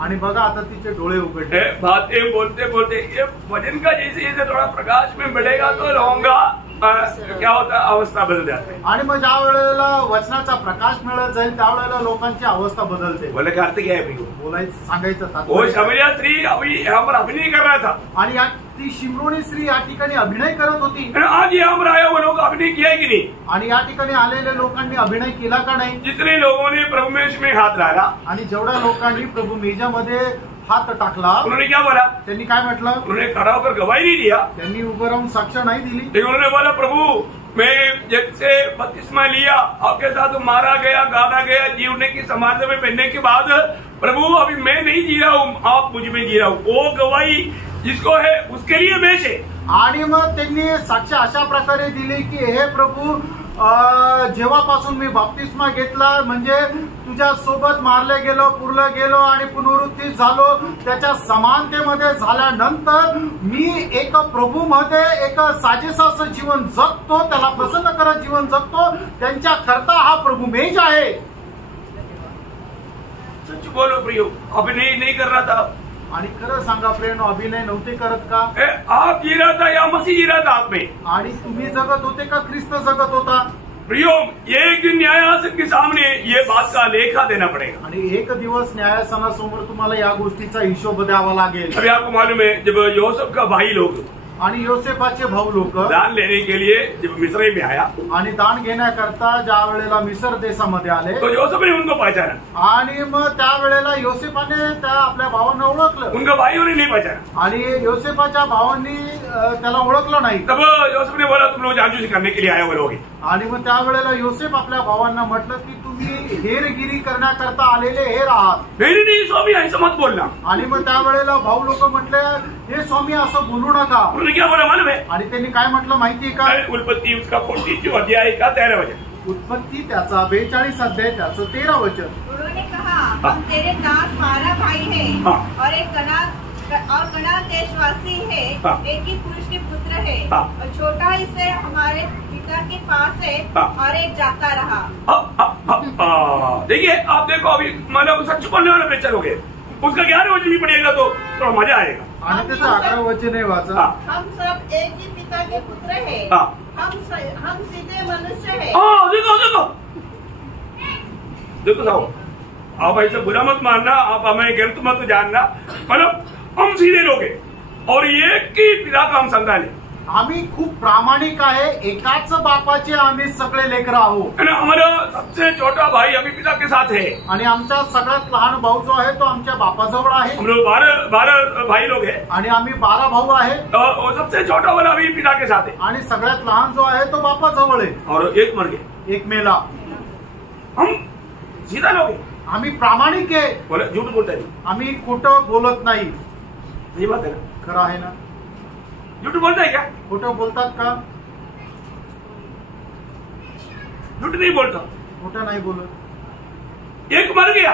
आणि बघा आता तिचे डोळे उघडले. बातें बोलते बोलते ये वचन का जैसे जैसे थोड़ा प्रकाश में बढ़ेगा तो रहूंगा क्या होता अवस्था बदल जाते. आणि मग ज्या वेळेला वचनाचा प्रकाश मिळत जाईल त्यावेळेला लोकांची अवस्था बदलते. बोले का अर्थ क्या है प्रियो? बोलायचं सांगायचं वो तात्पर्य. शमरिया स्त्री अभी यहाँ पर अभिनय कर रहा था आणि ती शिमरोनी स्त्री या ठिकाणी अभिनय करत होती. आज यहाँ पर आया वो लोग अभिनय किया कि नहीं? आणि या ठिकाणी आलेल्या लोकांनी अभिनय केला का नाही? जितने लोगों ने प्रभु मेष में हाथ डाला आणि जेवढ्या लोकांनी प्रभु मेजामध्ये हात टाकला उन्होंने क्या बोला? त्यांनी काय म्हटलं? उन्होंने खड़ा होकर गवाही नहीं दिया. त्यांनी उभं राहून साक्ष नाही दिली. लेकिन उन्होंने बोला प्रभु मैं जब से बपतिस्मा लिया आपके साथ मारा गया गाड़ा गया जीवने की समाधि में पहनने के बाद प्रभु अभी मैं नहीं जी रहा हूँ आप मुझ में जी रहा हूँ. वो गवाही जिसको है उसके लिए मेष है. आणि मग त्यांनी साक्ष अशा प्रकारे दिली की हे प्रभू जेव्हापासून मी बाप्तिस्मा घेतला म्हणजे तुझ्या सोबत मारले गेलो पुरलं गेलो आणि पुनरुत्थित झालो त्याच्या समानतेमध्ये झाल्यानंतर मी एक प्रभू मध्ये एक साजेसाचं जीवन जगतो त्याला प्रसन्न करत जीवन जगतो त्यांच्या करता हा प्रभू मेज आहे. सच बोलो प्रियो अभिनय नहीं कर रहा था. आणि खरं सांगा प्रेम अभिनय नव्हते करत का? आप जी रहा था या मसीह जी रहा था आप में? आणि तुम्ही जगत होते का ख्रिस्त जगत होता? प्रियो एक दिन न्यायासन के सामने ये बात का लेखा देना पड़ेगा. आणि एक दिवस न्यायासनासमोर तुम्हाला या गोष्टीचा हिशोब द्यावा लागेल. अभी आपको मालूम है जब यूसुफ का भाई लोग आणि योसेफाचे भाऊ लोक दान लेने के लिए जब मिस्र में आया आणि दान घेण्याकरता ज्या वेळेला मिसर देशामध्ये आले तो यूसुफ ने उनको पहचाना. आणि मग त्या वेळेला योसेफाने त्या आपल्या भावांना ओळखलं. उनका भाई उन्हें नहीं पहचाना. आणि योसेफाच्या भावांनी त्याला ओळखलं नाही. तब यूसुफ ने बोला तुम लोग जासूसी करने के लिए आए हो लोग. आणि मग त्यावेळेला योसेफ आपल्या भावांना म्हटलं की तुम्ही हेरगिरी करण्याकरता आलेले हेर आहात. नहीं नहीं स्वामी ऐसा मत बोलना. आणि मग त्यावेळेला भाऊ लोक म्हटले हे स्वामी असं बोलू नका. उन्होंने क्या बोला मालूम है? आणि त्यांनी काय म्हटलं माहितीये का? उत्पत्ति उसका 42 अध्याय का 13 वचन. उत्पत्ती त्याचा 42 अध्याय त्याचं 13 वचन. उन्होंने कहा हम तेरे दास 12 भाई हैं और एक कनान देशवासी है. एक ही पुरुष के पुत्र है और छोटा हिस्से हमारे पिता के पास है और एक जाता रहा. देखिए आप देखो अभी मतलब सच बोलने वाले बेचर हो गए. उसका 11 वचन भी पड़ेगा तो थोड़ा मजा आएगा. आणि त्याचं 11 वचन आहे वाचा. हम सब एक ही पिता के पुत्र है. हम सीधे मनुष्य है. देखो देखो देखो साहब आप ऐसे बुरा मत मानना आप हमें गलत मत जानना. मतलब हम सीधे लोग हैं और एक ही पिता का हम संतान है. आम्ही खूप प्रामाणिक आहे एकाच बापाचे आम्ही सगळे लेकर आहोत. हमारा सबसे छोटा भाई अभी पिता के साथ है आणि आमचा सगळ्यात लहान भाऊ जो आहे तो आमच्या बापाजवळ आहे. हम लोग 12 भाई लोग हैं आणि आम्ही 12 भाऊ आहेत. और सबसे छोटा वाला अभी पिता के साथ है आणि सगळ्यात लहान जो आहे तो बापाजवळ आहे. और एक मर गया. एक मेला. हम सीधा लोग हैं. आम्ही प्रामाणिक आहे. बोले झूठ बोलता है. आम्ही खोटं बोलत नाही. ये बात है ना? खरं आहे ना? झूठ बोलता है क्या? खोटं बोलतात का? झूठ नहीं बोलता. खोटं नाही बोलत. एक मर गया.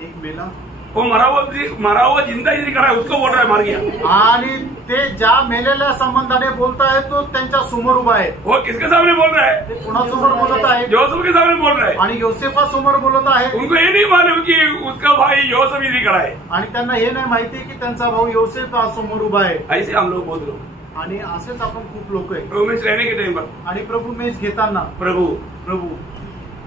एक मेला. वो मरा हुआ जिंदा जिंदगी खड़ा है उसको बोल रहा है मर गया. आणि ते ज्या मेलेल्या संबंधाने बोलताय तो त्यांच्या समोर उभा आहे. वो किसके सामने बोल रहा है? ते कोणासमोर बोलत आहे? यूसुफ के सामने बोल रहा है. आणि योसेफा समोर बोलत आहे. उनको ये नहीं मालूम कि उसका भाई यूसुफ इसी खड़ा है. आणि त्यांना हे नाही माहिती की त्यांचा भाऊ योसेफ समोर उभा आहे. ऐसे हम लोग बहुत लोग. आणि असेच आपण खूप लोक आहे. प्रभु में रहने के टाइम पर आणि प्रभु मेज घेताना प्रभू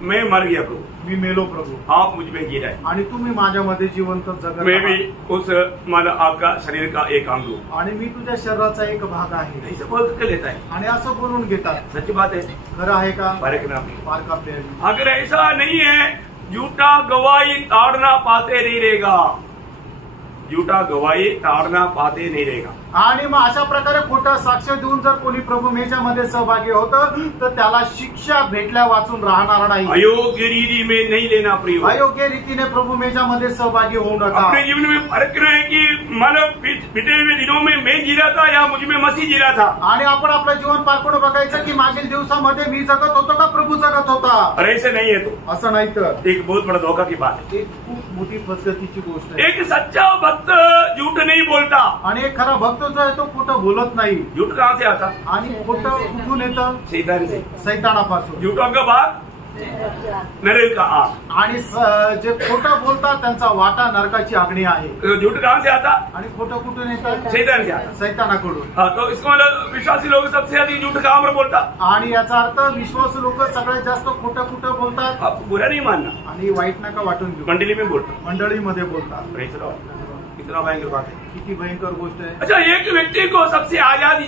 मैं मर गया प्रभु. मी मेलो प्रभू. आप मुझ में जी रहे. आणि तुम्ही माझ्यामध्ये जिवंत जगत मैं भी आहात. उस मतलब आपका शरीर का एक अंग हूँ. आणि मी तुझ्या शरीराचा एक भाग आहे. ऐसे बोल के लेता है. आणि असं बोलून घेतात. सच्ची बात है. खरं आहे का? पार का प्रेम. अगर ऐसा नहीं है झूठा गवाही ताड़ना पाते नहीं रहेगा. झूठा गवाही ताड़ना पाते नहीं रहेगा. आणि मग अशा प्रकारे खोटा साक्ष देऊन जर कोणी प्रभू मेजामध्ये सहभागी होतं तर त्याला शिक्षा भेटल्या वाचून राहणार नाही. अयोग्य रीति में नहीं लेना प्रिय. अयोग्य रीतीने प्रभू मेजामध्ये सहभागी होऊ नका. अपने जीवन में फर्क है कि मतलब बीते हुए दिनों में मैं जी रहा था या मुझ में मसीह जी रहा था. आणि आपण आपलं जीवन पारखून बघायचं की मागील दिवसामध्ये मी जगत होतो का प्रभू जगत होता. और ऐसे नहीं है तो असं नाही तर एक बहुत बड़ा धोखा की बात है. एक खूप मोठी फसगतीची गोष्ट आहे. एक सच्चा भक्त झूठ नहीं बोलता. आणि एक खरा भक्त जो आहे तो खोटं बोलत नाही. झूठ कहाँ से आता? आणि खोटं कुठून येतं? शैतान से. सैतानापासून. झूठों का बाप नरक का आग। आणि जे खोटं बोलतात त्यांचा वाटा नरकाची अग्नी आहे। तो झूठ कहाँ से आता? आणि खोटं कुठून येतं? शैतान से आता। सैतानाकडून। हाँ, तो इसको मतलब विश्वासी लोग सबसे अधिक झूठ कहाँ पर बोलता? आणि याचा अर्थ विश्वासू लोक सगळ्यात जास्त खोटं कुठं बोलतात? आपको बुरा नहीं मानना, आणि वाईट नका वाटून घेऊ, मंडली में बोलता। मंडळीमध्ये बोलतात। कितना भयंकर बात है। किती भयंकर गोष्ट आहे। अच्छा, एक व्यक्ति को सबसे आजादी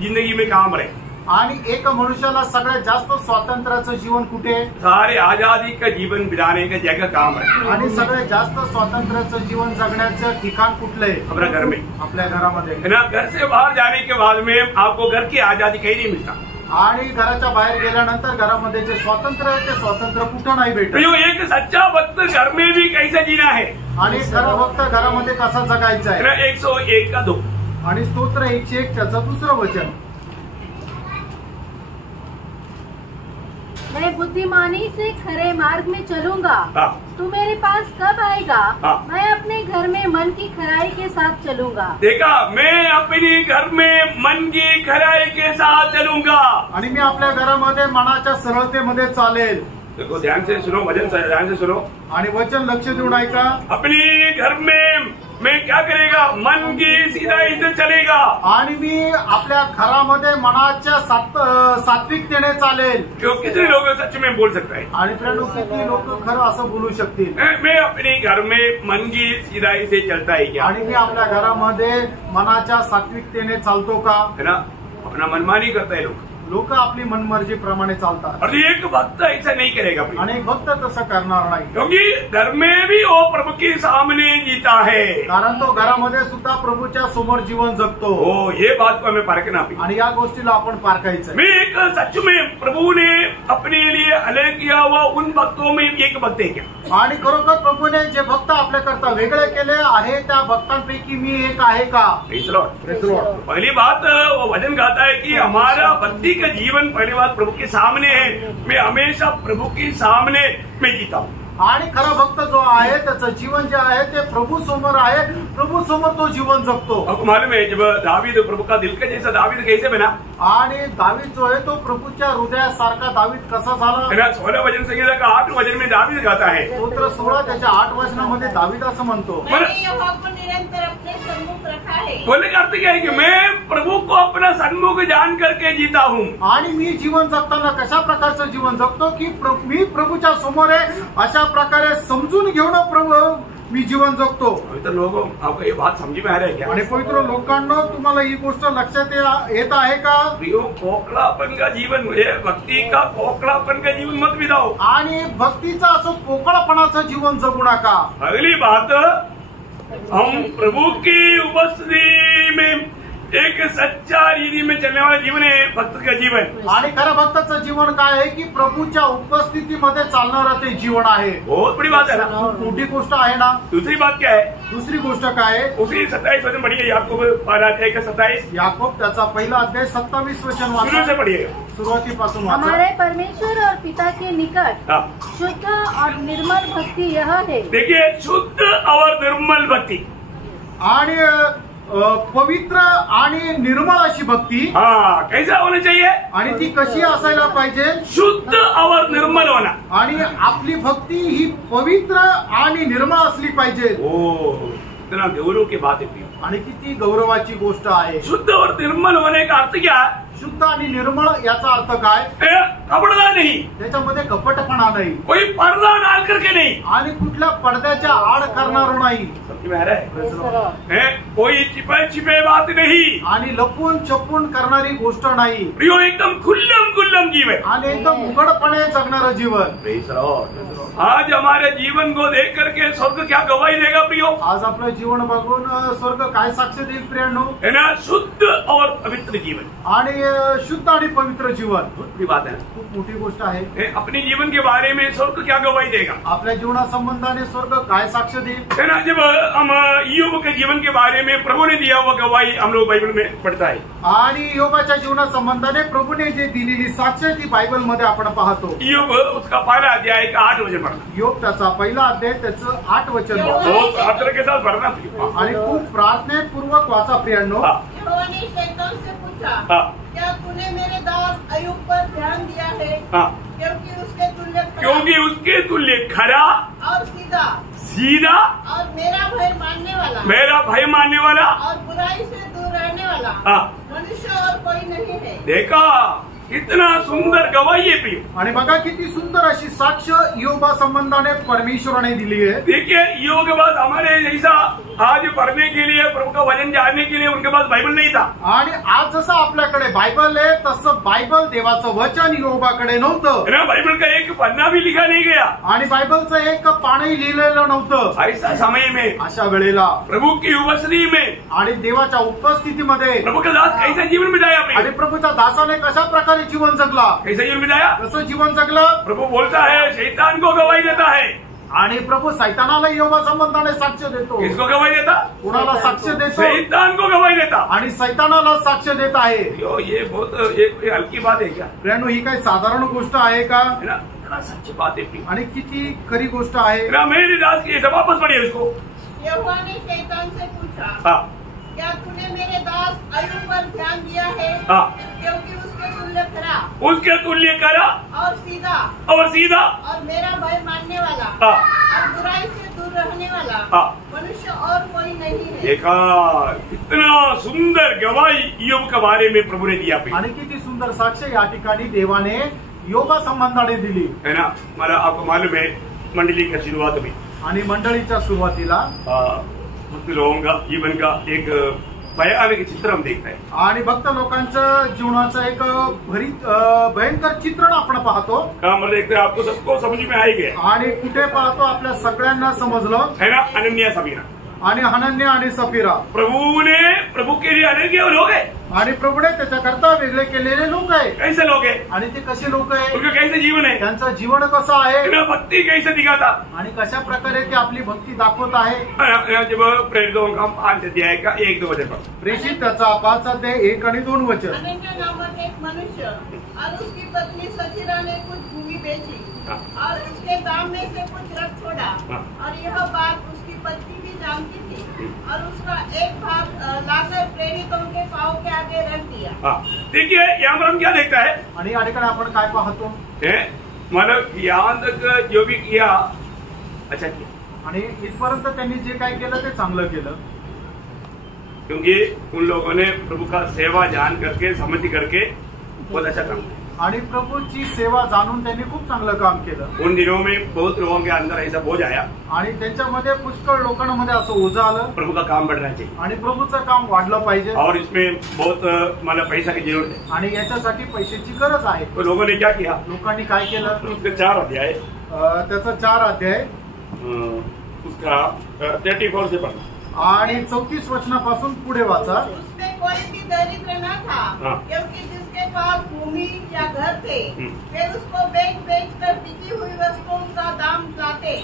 जिंदगी में कहाँ पर है? आणि एक मनुष्याला सगळ्यात जास्त स्वातंत्र्याचं जीवन कुठे? सारे आजादी का जीवन बिताने का जगह कहाँ पर है? आणि सगळ्यात जास्त स्वातंत्र्याचं जीवन जगण्याचं ठिकाण कुठलं आहे? अपना घर में, आपल्या घरामध्ये है ना। घर से बाहर जाने के बाद में आपको घर की आजादी कहीं नहीं मिलता। आणि घराच्या बाहेर गेल्यानंतर घरामध्ये जे स्वातंत्र्य आहे ते स्वातंत्र्य कुठं नाही भेटत। तो एक सच्चा भक्त घर में भी कैसे जीना है, आणि खरा भक्त घरामध्ये कसा जगायचा है ना। आहे? 101 का 2। आणि स्तोत्र 101 त्याचं दुसरं वचन, मैं बुद्धिमानी से खरे मार्ग में चलूंगा। हाँ। तू मेरे पास कब आएगा? हाँ। मैं अपने घर में मन की खराई के साथ चलूंगा। देखा, मैं अपने घर में मन की खराई के साथ चलूंगा। आणि मी आपल्या घरामध्ये मनाच्या सरळतेमध्ये चालेल। देखो, ध्यान से सुनो, वचन ध्यान से सुनो। आणि वचन लक्ष देऊन ऐका। अपने घर में मैं क्या करेगा? मन की सीधाई से चलेगा। आणि मी आपल्या घरामध्ये मनाच्या सात्विकतेने चालेल। क्यों? कितने लोग सच में बोल सकता है? आणि प्रिय किती लोक खरं असं बोलू शकतील? मैं अपने घर में मन की सीधाई से चलता है क्या? आणि मी आपल्या घरामध्ये मनाच्या सात्विकतेने चालतो का? है ना। अपना मनमानी करता है लोक आपली मनमर्जी प्रमाणे चालतात। और एक भक्त ऐसा नहीं करेगा, आणि एक भक्त तसं करणार नाही, क्योंकि घर में भी वो प्रभु के सामने जीता है। कारण तो घरामध्ये सुद्धा प्रभूच्या समोर जीवन जगतो। ओ, ये बात को हमें पारखना भी। आणि या गोष्टीला आपण पारखायचं। मैं एक सच में प्रभु ने अपने लिए अलग किया हुआ उन भक्तों में एक भक्त है क्या? आणि खरोखर प्रभूने जे भक्त आपल्याकरता वेगळे केले आहे त्या भक्तांपैकी मी एक आहे का? पहली बात वो वचन कहता है कि हमारा भक्ति का जीवन पहली बात प्रभु के सामने है। मैं हमेशा प्रभु के सामने मैं जीता हूँ। आणि खरा भक्त जो आहे त्याचं जीवन जे आहे ते प्रभू समोर आहे, प्रभू समोर तो जीवन जगतो। आपको मालूम है जब दावीद प्रभु का दिल का जैसा दावीद कैसे बना? आणि दावीद जो आहे तो प्रभूच्या हृदयासारखा दावीद कसा झाला? 16 वचन संहिता का 8 वचन में दावीद गाता है। स्तोत्र 16 त्याच्या 8 वचनामध्ये दावीद असं म्हणतो, मैंने यहोवा को निरंतर अपने सम्मुख रखा है। बोलने का अर्थ क्या है कि मैं प्रभु को अपना सन्मुख जान करके जीता हूँ। आणि मी जीवन जगताना कशा प्रकारचं जीवन जगतो की मी प्रभूच्या समोर आहे अशा प्रकारे समजून घेऊन प्रभू मी जीवन जगतो। पवित्र लोगों, आपको ये बात समझ में आ रहा है क्या? आणि पवित्र लोकांना तुम्हाला ही गोष्ट लक्षात येत आहे का? प्रियो, खोखलापन का जीवन, भक्ति का खोखलापन का जीवन मत बिताओ। आणि भक्तीचं असं पोकळपणाचं जीवन जगू नका। अगली बात, हम प्रभु की उपस्थिति में एक सच्चा रीति में चलने वाला जीवन है भक्त का जीवन। आणि खऱ्या भक्ताचं जीवन काय आहे की प्रभूच्या उपस्थितीमध्ये चालणारं ते जीवन आहे। बहुत बड़ी बात है ना। खूप मोठी गोष्ट आहे ना। दूसरी बात क्या है? दुसरी गोष्ट काय आहे? उसी 27 वचन पढ़िए, याकूब 12:27। याकूब त्याचा पहिला अध्याय 27 वचन शुरू वाचा, से पढ़िए। सुरुवातीपासून वाचा। हमारे परमेश्वर और पिता के निकट हाँ। शुद्ध और निर्मल भक्ति यह है। देखिए, शुद्ध और निर्मल भक्ति, आणि पवित्र आणि निर्मळ अशी भक्ती। हाँ, कैसा होना चाहिए? आणि ती कशी असायला पाहिजे? शुद्ध और निर्मल होना। आणि आपली भक्ती ही पवित्र आणि निर्मळ असली पाहिजे। ओ, इतना गौरव की बात है। आणि किती गौरवाची गोष्ट आहे। शुद्ध और निर्मल होने का अर्थ क्या है? शुद्ध आणि निर्मळ याचा अर्थ काय? कपड़ा नहीं, त्याच्यामध्ये कपटपणा नाही, कोई पर्दा डाल करके नहीं, आणि कुठल्या पडद्याच्या आड करणार नाही, समझ में आ रहा है? कोई छिपे बात नहीं, आणि लपून छपून करणारी गोष्ट नाही, प्रियो एकदम खुल्लम जीवन, आणि एकदम उघडपणे जगणारं जीवन। आज हमारे जीवन को देख करके स्वर्ग क्या गवाही देगा प्रियो? आज आपलं जीवन बघून स्वर्ग काय साक्ष देईल प्रियांनो? है ना, शुद्ध और पवित्र जीवन। आणि शुद्ध आणि पवित्र जीवन बहुत बड़ी बात है, खूप मोठी गोष्ट आहे। अपने जीवन के बारे में स्वर्ग क्या गवाही देगा? आपल्या जीवनासंबंधाने स्वर्ग काय साक्ष देईल? है ना, जब हम ईयोब के जीवन के बारे में प्रभु ने दिया हुआ गवाही हम लोग बाइबल में पढ़ता है। आणि योबाच्या जीवनासंबंधाने प्रभूने जे दिलेली साक्ष ती बायबल मध्ये आपण पाहतो। ईयोब उसका पहला अध्याय का 8 वचन पढ़ना। योग त्याचा पहिला अध्याय त्याचं 8 वचन बहुत प्रार्थना के साथ पढ़ना। आणि खूप प्रार्थनेपूर्वक वाचा प्रियांनो। यहोवा ने शैतान से पूछा, क्या तूने मेरे दास अय्यूब पर ध्यान दिया है? क्योंकि उसके तुल्य खरा क्योंकि उसके तुल्य खरा और सीधा सीधा और मेरा भय मानने वाला और बुराई से दूर रहने वाला मनुष्य और कोई नहीं है। देखा कितना सुंदर गवाही है प्रिय। आणि बघा किती सुंदर अशी साक्ष योबा संबंधाने परमेश्वराने दिली है। देखिए योग के बाद हमारे जैसा आज पढ़ने के लिए प्रभु का वचन जानने के लिए उनके पास बाइबल नहीं था। आणि आज जसं आपल्याकडे बायबल आहे तसं बायबल देवाचं वचन योबाकडे नव्हतं ना, बाइबल का एक पन्ना भी लिखा नहीं गया आणि बायबलचं एक पानही लिहिलेलं नव्हतं। ऐसा समय में अशा वेळेला प्रभु की उपस्थिति में आणि देवाच्या उपस्थितीमध्ये प्रभु का दास कैसा जीवन बिताया प्रिय? आणि प्रभूच्या दासाने कशा प्रकारे जीवन जगला, कैसा जीवन बिताया? कसं जीवन जगलं। प्रभु बोलता है शैतान को गवाही देता है। आणि प्रभू सैतानाला योबा संबंधाने साक्ष देतो। किसको गवाही देता? कुणाला साक्ष देतो? शैतान को गवाही देता आणि सैतानाला साक्ष देत आहे। ये बहुत एक हल्की बात है क्या? प्रियांनो, ही काही साधारण गोष्ट आहे का? है ना, इतना सच्ची बात है प्रिय। आणि किती खरी गोष्ट आहे। ना मेरे दास की सब वापस पढ़िए उसको। यहोवा ने शैतान से पूछा, हाँ क्या तूने मेरे दास अय्यूब पर ध्यान दिया है? हाँ, क्योंकि उसके तुल्य खरा उसके तुल्य करा और सीधा और मेरा भय मानने वाला और बुराई से दूर रहने वाला मनुष्य और कोई नहीं है। देखा कितना सुंदर गवाही ईयोब के बारे में प्रभु ने दिया प्रिय। आणि किती सुंदर साक्ष या ठिकाणी देवाने योबा संबंधाने दिली है ना। मला आपको मालूम है मंडली का शुरुआत में आणि मंडळीच्या सुरुवातीला भक्त लोगों का जीवन का एक भयानक चित्र हम देखते हैं आणि भक्त लोकांचं जीवनाचं एक भयंकर चित्रण आपण पाहतो। का मतलब देखते हैं आपको सबको समझ में आएगा। आणि कुठे पाहतो आपल्या सगळ्यांना समजलं है ना, अनन्या समीरा आणि हनन्य आणि सफीरा प्रभु के लिए अनन्य लोग है आणि प्रभूने त्याच्याकरता वेगळे केलेले लोक आहे। कैसे लोग है? आणि ते कसे लोक आहे? उनका कैसे जीवन है? त्यांचं जीवन कसं आहे? भक्ति कैसे दिखाता आणि कशा प्रकारे ते आपली भक्ती दाखवत आहे। जब प्रेरितों का 5 अध्याय का 1-2 वचन पर प्रेषित त्याचा 5 अध्याय 1 आणि 2 वचन। अनन्या नामक एक मनुष्य और उसकी पत्नी सफीरा ने कुछ भूमि बेची और उसके दाम में से कुछ रख छोड़ा और यह बात उसकी पत्नी भी जानती थी और उसका एक भाग लाकर प्रेरितों के पांव के आगे रख दिया। देखिए यहाँ पर हम क्या देखता है? आणि या ठिकाणी आपण काय पाहतो? मतलब यहाँ तक जो भी किया अच्छा किया आणि इथपर्यंत त्यांनी जे काय केलं ते चांगलं केलं, क्योंकि उन लोगों ने प्रभु का सेवा जान करके समझ करके बहुत अच्छा काम किया आणि प्रभूची सेवा जाणून त्यांनी खूप चांगलं काम केलं। उन दिनों में बहुत लोगों के अंदर ऐसा बोझ आया आणि त्यांच्यामध्ये पुष्कळ लोकांमध्ये असं ओझं आलं प्रभु का काम बढ़ना चाहिए आणि प्रभूचं काम वाढलं पाहिजे और इसमें बहुत मतलब पैसा की जरूरत है आणि याच्यासाठी पैशाची गरज आहे। तो लोगों ने क्या किया? लोकांनी काय केलं? उसके 4 अध्याय त्याचा 4 अध्याय उसका 34 से पढ़ना आणि 34 वचनापासून पुढे वाचा। उसमें कोई भी दरिद्र न था क्योंकि जिसके पास भूमि या घर थे वे उसको बेच कर बिकी हुई वस्तुओं का दाम लाते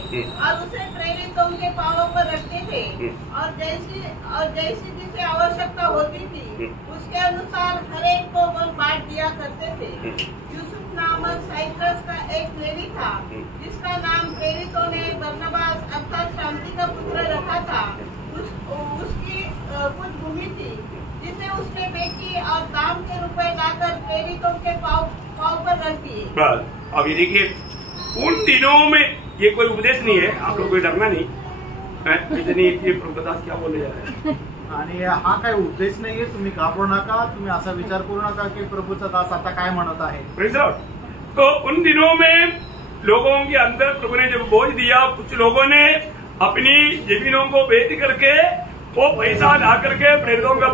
और उसे प्रेरितों के पांवों पर रखते थे और जैसी जिसे आवश्यकता होती थी उसके अनुसार हर एक को वो बांट दिया करते थे। यूसुफ नामक साइप्रस का एक लेवी था जिसका नाम प्रेरितों ने बरनबास अर्थात शांति का पुत्र रखा था। उसकी कुछ भूमि थी जिसे उसने बेची और दाम के रुपए लाकर प्रेरितों के पांव पर रख दिए। बस अब ये देखिए उन दिनों में ये कोई उपदेश नहीं है, आप लोग कोई डरना नहीं इतनी प्रभुदास क्या बोले जा रहे हैं आणि हा काय उद्देश नाहीये, तुम्ही घाबरू नका, तुम्ही असा विचार करू नका की प्रभूचा दास आता काय म्हणत आहे। तो उन दिनों में लोगों के अंदर प्रभु ने जब बोझ दिया, कुछ लोगों ने अपनी जमीनों को बेच करके वो पैसा ला करके प्रेरितों का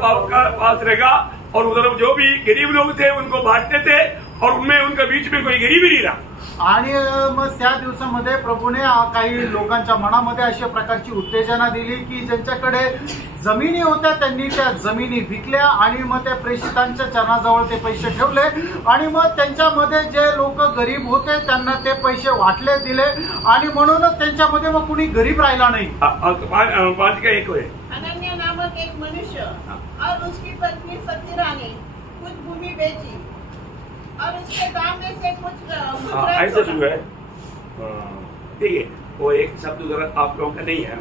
पास रहेगा और उधर जो भी गरीब लोग थे उनको बांटते थे और उनमें उनके बीच में कोई गरीब ही नहीं रहा। आणि मग त्या दिवसामध्ये प्रभूने काही लोकांच्या मनामध्ये अशा प्रकारची उत्तेजना दिली की ज्यांच्याकडे जमिनी होत्या त्यांनी त्या जमिनी विकल्या आणि मग त्या प्रेषितांच्या चरणाजवळ ते पैसे ठेवले आणि मग त्यांच्यामध्ये जे लोक गरीब होते त्यांना ते पैसे वाटले दिले आणि म्हणूनच त्यांच्यामध्ये मग कुणी गरीब राहिला नाही। 5 का 1 होय। अनन्या नामक एक मनुष्य और उसकी पत्नी सफीरा ने कुछ भूमि बेची और उसके दाम में से कुछ ऐसा शुरू है। ठीक है, वो एक शब्द उधर आप लोगों का नहीं है,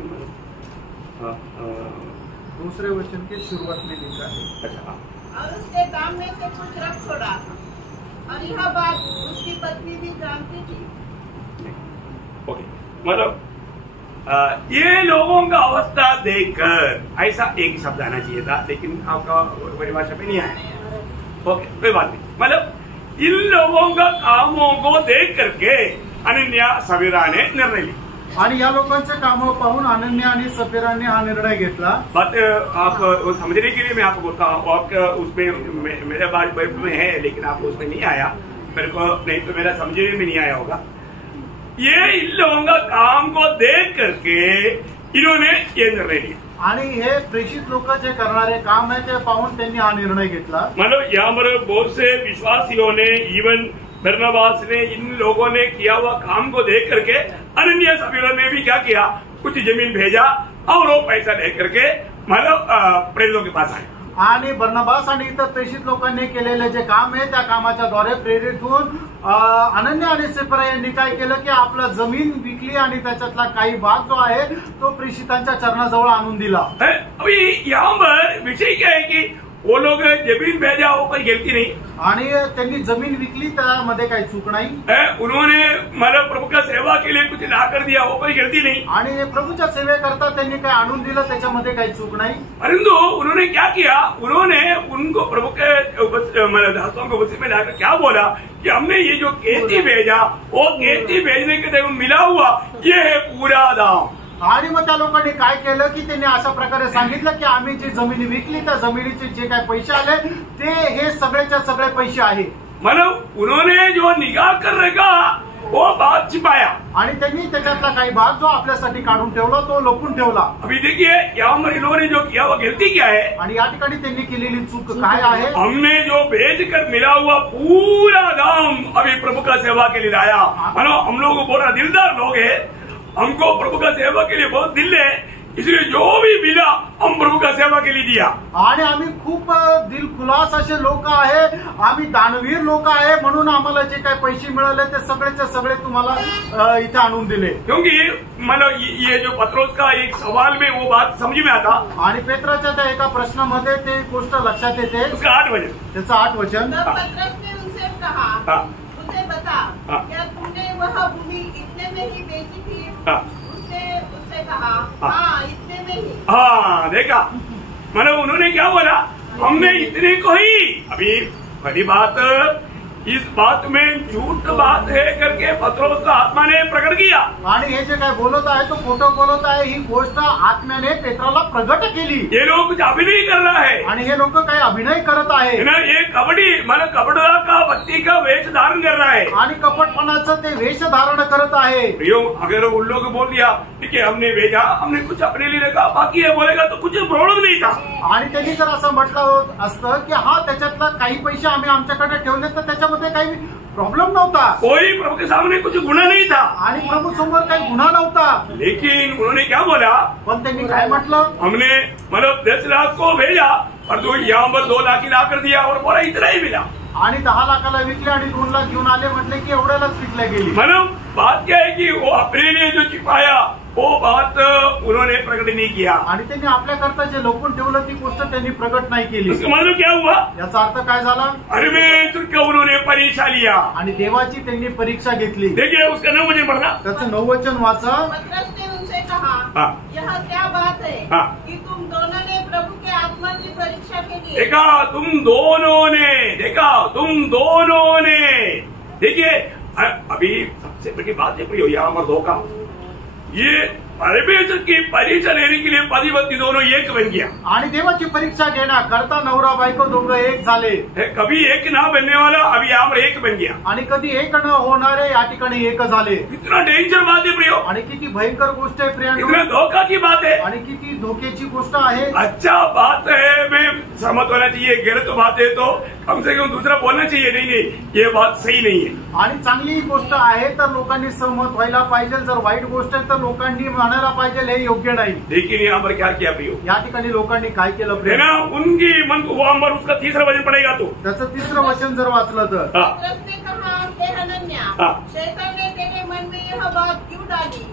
दूसरे वचन की शुरुआत में लिखा है। अच्छा। और उसके दाम में से कुछ रख छोड़ा और यह बात उसकी पत्नी भी जानती थी। ओके, मतलब ये लोगों का अवस्था देखकर ऐसा एक शब्द आना चाहिए था, लेकिन आपका परिभाषा में नहीं आया। ओके, कोई बात नहीं। मतलब इन लोगों का कामों को देख करके अनन्या सफीरा ने निर्णय लिया आणि या लोकांचे काम पाहून अनन्या आणि सफीराने हा निर्णय घेतला। बात आप समझने के लिए मैं आपको बोलता हूँ, आपका उसमें मेरे बाइबल में है, लेकिन आप उसमें नहीं आया, मेरे को नहीं तो मेरा समझने में नहीं आया होगा। ये इन लोगों का काम को देख करके इन्होंने ये निर्णय लिया आणि हे प्रेषित लोक जे करणारे काम आहे ते पाहून त्यांनी हा निर्णय घेतला। मतलब यहाँ पर बहुत से विश्वासियों ने, इवन बरनबास ने, इन लोगों ने किया हुआ काम को देख करके अनन्या सफीरा ने भी क्या किया, कुछ जमीन भेजा और वो पैसा लेकर के मतलब प्रेरितों के पास आए। आणि बर्नबास आणि इतर प्रेषित लोकांनी केलेले जे काम आहे त्या कामाच्या द्वारे प्रेरित होऊन अनन्या आणि सफीरा यांनी काय केलं की आपलं जमीन विकली आणि त्याच्यातला काही भाग जो आहे तो प्रेषितांच्या चरणाजवळ आणून दिला। अभी यहाँ पर विषय क्या है कि वो लोग जमीन भेजा, वो कोई गलती नहीं, आणि त्यांनी जमीन विकली त्यामध्ये काही चूक नाही। उन्होंने मतलब प्रभु का सेवा के लिए कुछ ला कर दिया, वो कोई गलती नहीं, आणि प्रभूच्या सेवेकरता त्यांनी काय आणून दिलं त्याच्यामध्ये काही चूक नाही। परंतु उन्होंने क्या किया, उन्होंने उनको प्रभु के मतलब दासों को उसी में लाकर क्या बोला कि हमने ये जो खेती भेजा, वो खेती भेजने के टाइम मिला हुआ ये है पूरा दाम। आणि मग त्या लोकांनी काय केलं की त्यांनी अशा प्रकारे सांगितलं की आम्ही जी जमीन विकली त्या जमिनीचे जे काही पैसे आले ते हे सगळेच्या सगळे पैसे आहे। मतलब उन्होंने जो निकाल कर रखा वो बात छिपाया आणि त्यांनी त्याच्यातला काही भाग जो आपल्यासाठी काढून ठेवला तो लपून ठेवला। अभी देखिए यहाँ पर इन्होंने जो किया वो गलती क्या है, आणि या ठिकाणी त्यांनी केलेली चूक काय आहे, हमने जो बेच कर मिला हुआ पूरा दाम अभी प्रभु का सेवा के लिए लाया। मतलब हम लोग बहुत दिलदार लोग है, हमको प्रभु का सेवा के लिए बहुत दिल है, इसलिए जो भी मिला हम प्रभु का सेवा के लिए दिया। आणि आम्ही खूप दिलखुलास असे लोक आहे, आम्ही दानवीर लोक आहे, म्हणून आम्हाला जे काही पैसे मिळाले ते सगळेचे सगळे तुम्हाला इथे आणून दिले। क्योंकि मतलब ये जो पत्रोस का एक सवाल में वो बात समझ में आता, आणि पेत्राच्या त्या एका प्रश्नामध्ये ते गोष्ट लक्षात येते, उसका 8 वचन, त्याचं 8 वचन। तब पतरस ने उनसे कहा, मुझे बता, क्या तुमने वह भूमि इतने में ही बेची थी? उससे कहा, हाँ इतने में ही। हाँ देखा, मतलब उन्होंने क्या बोला, हमने इतने को ही। अभी पहली बात, इस बात में झूठ बात है करके पत्रोस का आत्मा ने प्रकट किया, आणि हे जे काय बोलत आहे तो खोटं बोलत आहे ही गोष्ट आत्म्याने पेत्राला प्रगट केली। ये लोग कुछ अभिनय कर रहा है, आणि हे लोक काही अभिनय करत आहे ना, ये कबड्डी मतलब कपड़ा का बत्ती का वेश धारण कर रहा है आणि कपटपणाचं ते वेश धारण करत आहे। प्रियो, अगर उन लोग बोल दिया ठीक है हमने भेजा, हमने कुछ अपने लिए रखा, बाकी है बोलेगा तो कुछ प्रॉब्लम नहीं था। आणि त्यांनी जर असं म्हटलं असतं की हा त्याच्यातला काही पैसे आम्ही आमच्याकडे ठेवले तर त्याच्यामध्ये काही प्रॉब्लेम नव्हता, कोई प्रभु के सामने कुछ गुना नहीं था, आणि प्रभू समोर काही गुन्हा नव्हता। लेकिन उन्होंने क्या बोला, पण त्यांनी काय म्हटलं, हमने मतलब 10 लाख को भेजा और तो यहाँ पर 2 लाख ही ला कर दिया और बोला इतना ही मिला। आणि 10 लाखाला विकले आणि 2 लाख घेऊन आले, म्हटले की एवढ्यालाच विकल्या गेली। मतलब बात क्या है कि वो अपने लिए जो छिपाया वो बात उन्होंने प्रकट नहीं किया, आणि त्यांनी आपल्याकरता जे लपून ठेवलं ती गोष्ट त्यांनी प्रगट नाही केली। उसका मतलब क्या हुआ, याचा अर्थ काय झाला, परमेश्वर का उन्होंने परीक्षा लिया। आणि देवाची त्यांनी परीक्षा घेतली। देखिए उसका 9 वचन पढ़ना, त्याचं 9 वचन वाचा। पतरस ने उनसे कहा, यह क्या बात है कि तुम दोनों ने प्रभु के आत्मा की परीक्षा के लिए। देखा तुम दोनों ने, देखिए अभी सबसे बड़ी बात है प्रियो, यहाँ पर धोखा, ये परमेश्वर की परीक्षा लेने के लिए पति पत्नी दोनों एक बन गया, आणि देवाची परीक्षा घेण्याकरता नवरा बायको दोघं एक झाले। कभी एक ना बनने वाला अभी यहाँ पर एक बन गया, आणि कधी एक न होणारे या ठिकाणी एक झाले। इतना डेंजर बात है प्रियो, आणि किती भयंकर गोष्ट आहे प्रियांनो, इतना धोखा की बात है, आणि किती धोक्याची गोष्ट आहे। अच्छा बात है, मैं सहमत होना चाहिए, गलत बात है तो कम से कम दूसरा बोलना चाहिए, नहीं ये बात सही नहीं है। आणि चांगली गोष्ट आहे तर लोकांनी सहमत व्हायला पाहिजे, जर वाईट गोष्ट आहे तर लोकांनी म्हणायला पाहिजे हे योग्य नाही। लेकिन यहाँ पर क्या किया प्रियो, या ठिकाणी लोकांनी काय केलं है प्रिय, ना, उनकी मन को वहां पर उसका 3रा वचन पड़ेगा तो त्याचं 3रं वचन जर वाचलं तर, पतरस ने कहा, हे हनन्या, शैतान ने तेरे मन में यह बात क्यों डाली।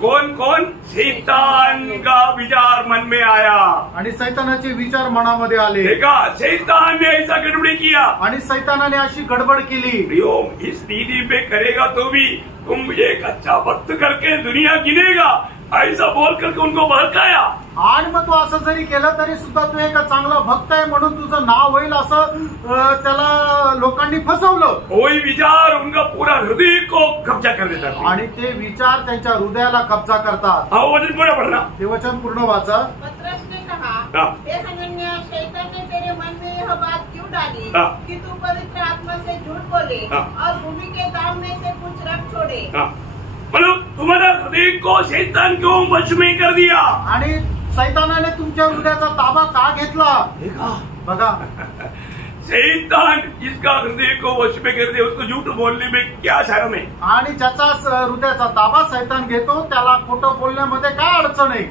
कौन कौन? शैतान का विचार मन में आया आणि सैतानाचे विचार मनामध्ये आले। देखा, शैतान ने ऐसा गड़बड़ी किया आणि सैतानाने अशी गडबड केली। प्रियो, इस नीति पे करेगा तो भी तुम एक अच्छा भक्त करके दुनिया गिनेगा, ऐसा बोल करके उनको बहकाया। आणि मग तू असं जरी केलं तरी सुद्धा तू एक चांगला भक्त आहे म्हणून तुझं नाव होईल असं त्याला लोकांनी फसवलं। कोई विचार उनका पूरा हृदय को कब्जा कर देता है आणि ते विचार त्यांच्या हृदयाला कब्जा करतात। हाँ, वचन पूरा पढ़ना। ते वचन पूर्ण वाचा। पतरस ने कहा, हाँ। हे हनन्याह, शैतान ने तेरे मन में यह बात क्यों डाली हाँ। कि तू पवित्र आत्मा से झूठ बोले हाँ। और भूमि के दाम में से कुछ रख छोड़े। मतलब तुम्हारा हृदय को शैतान क्यों वश में कर दिया? आणि सैतानाने तुमच्या हृदयाचा ताबा का घेतला? देखा, बघा, शैतान जिसका हृदय को वश में कर दिया उसको झूठ बोलने में क्या शर्म है? आणि ज्याचा हृदयाचा ताबा सैतान घेतो त्याला खोटं बोलण्यामध्ये काय अडचण आहे?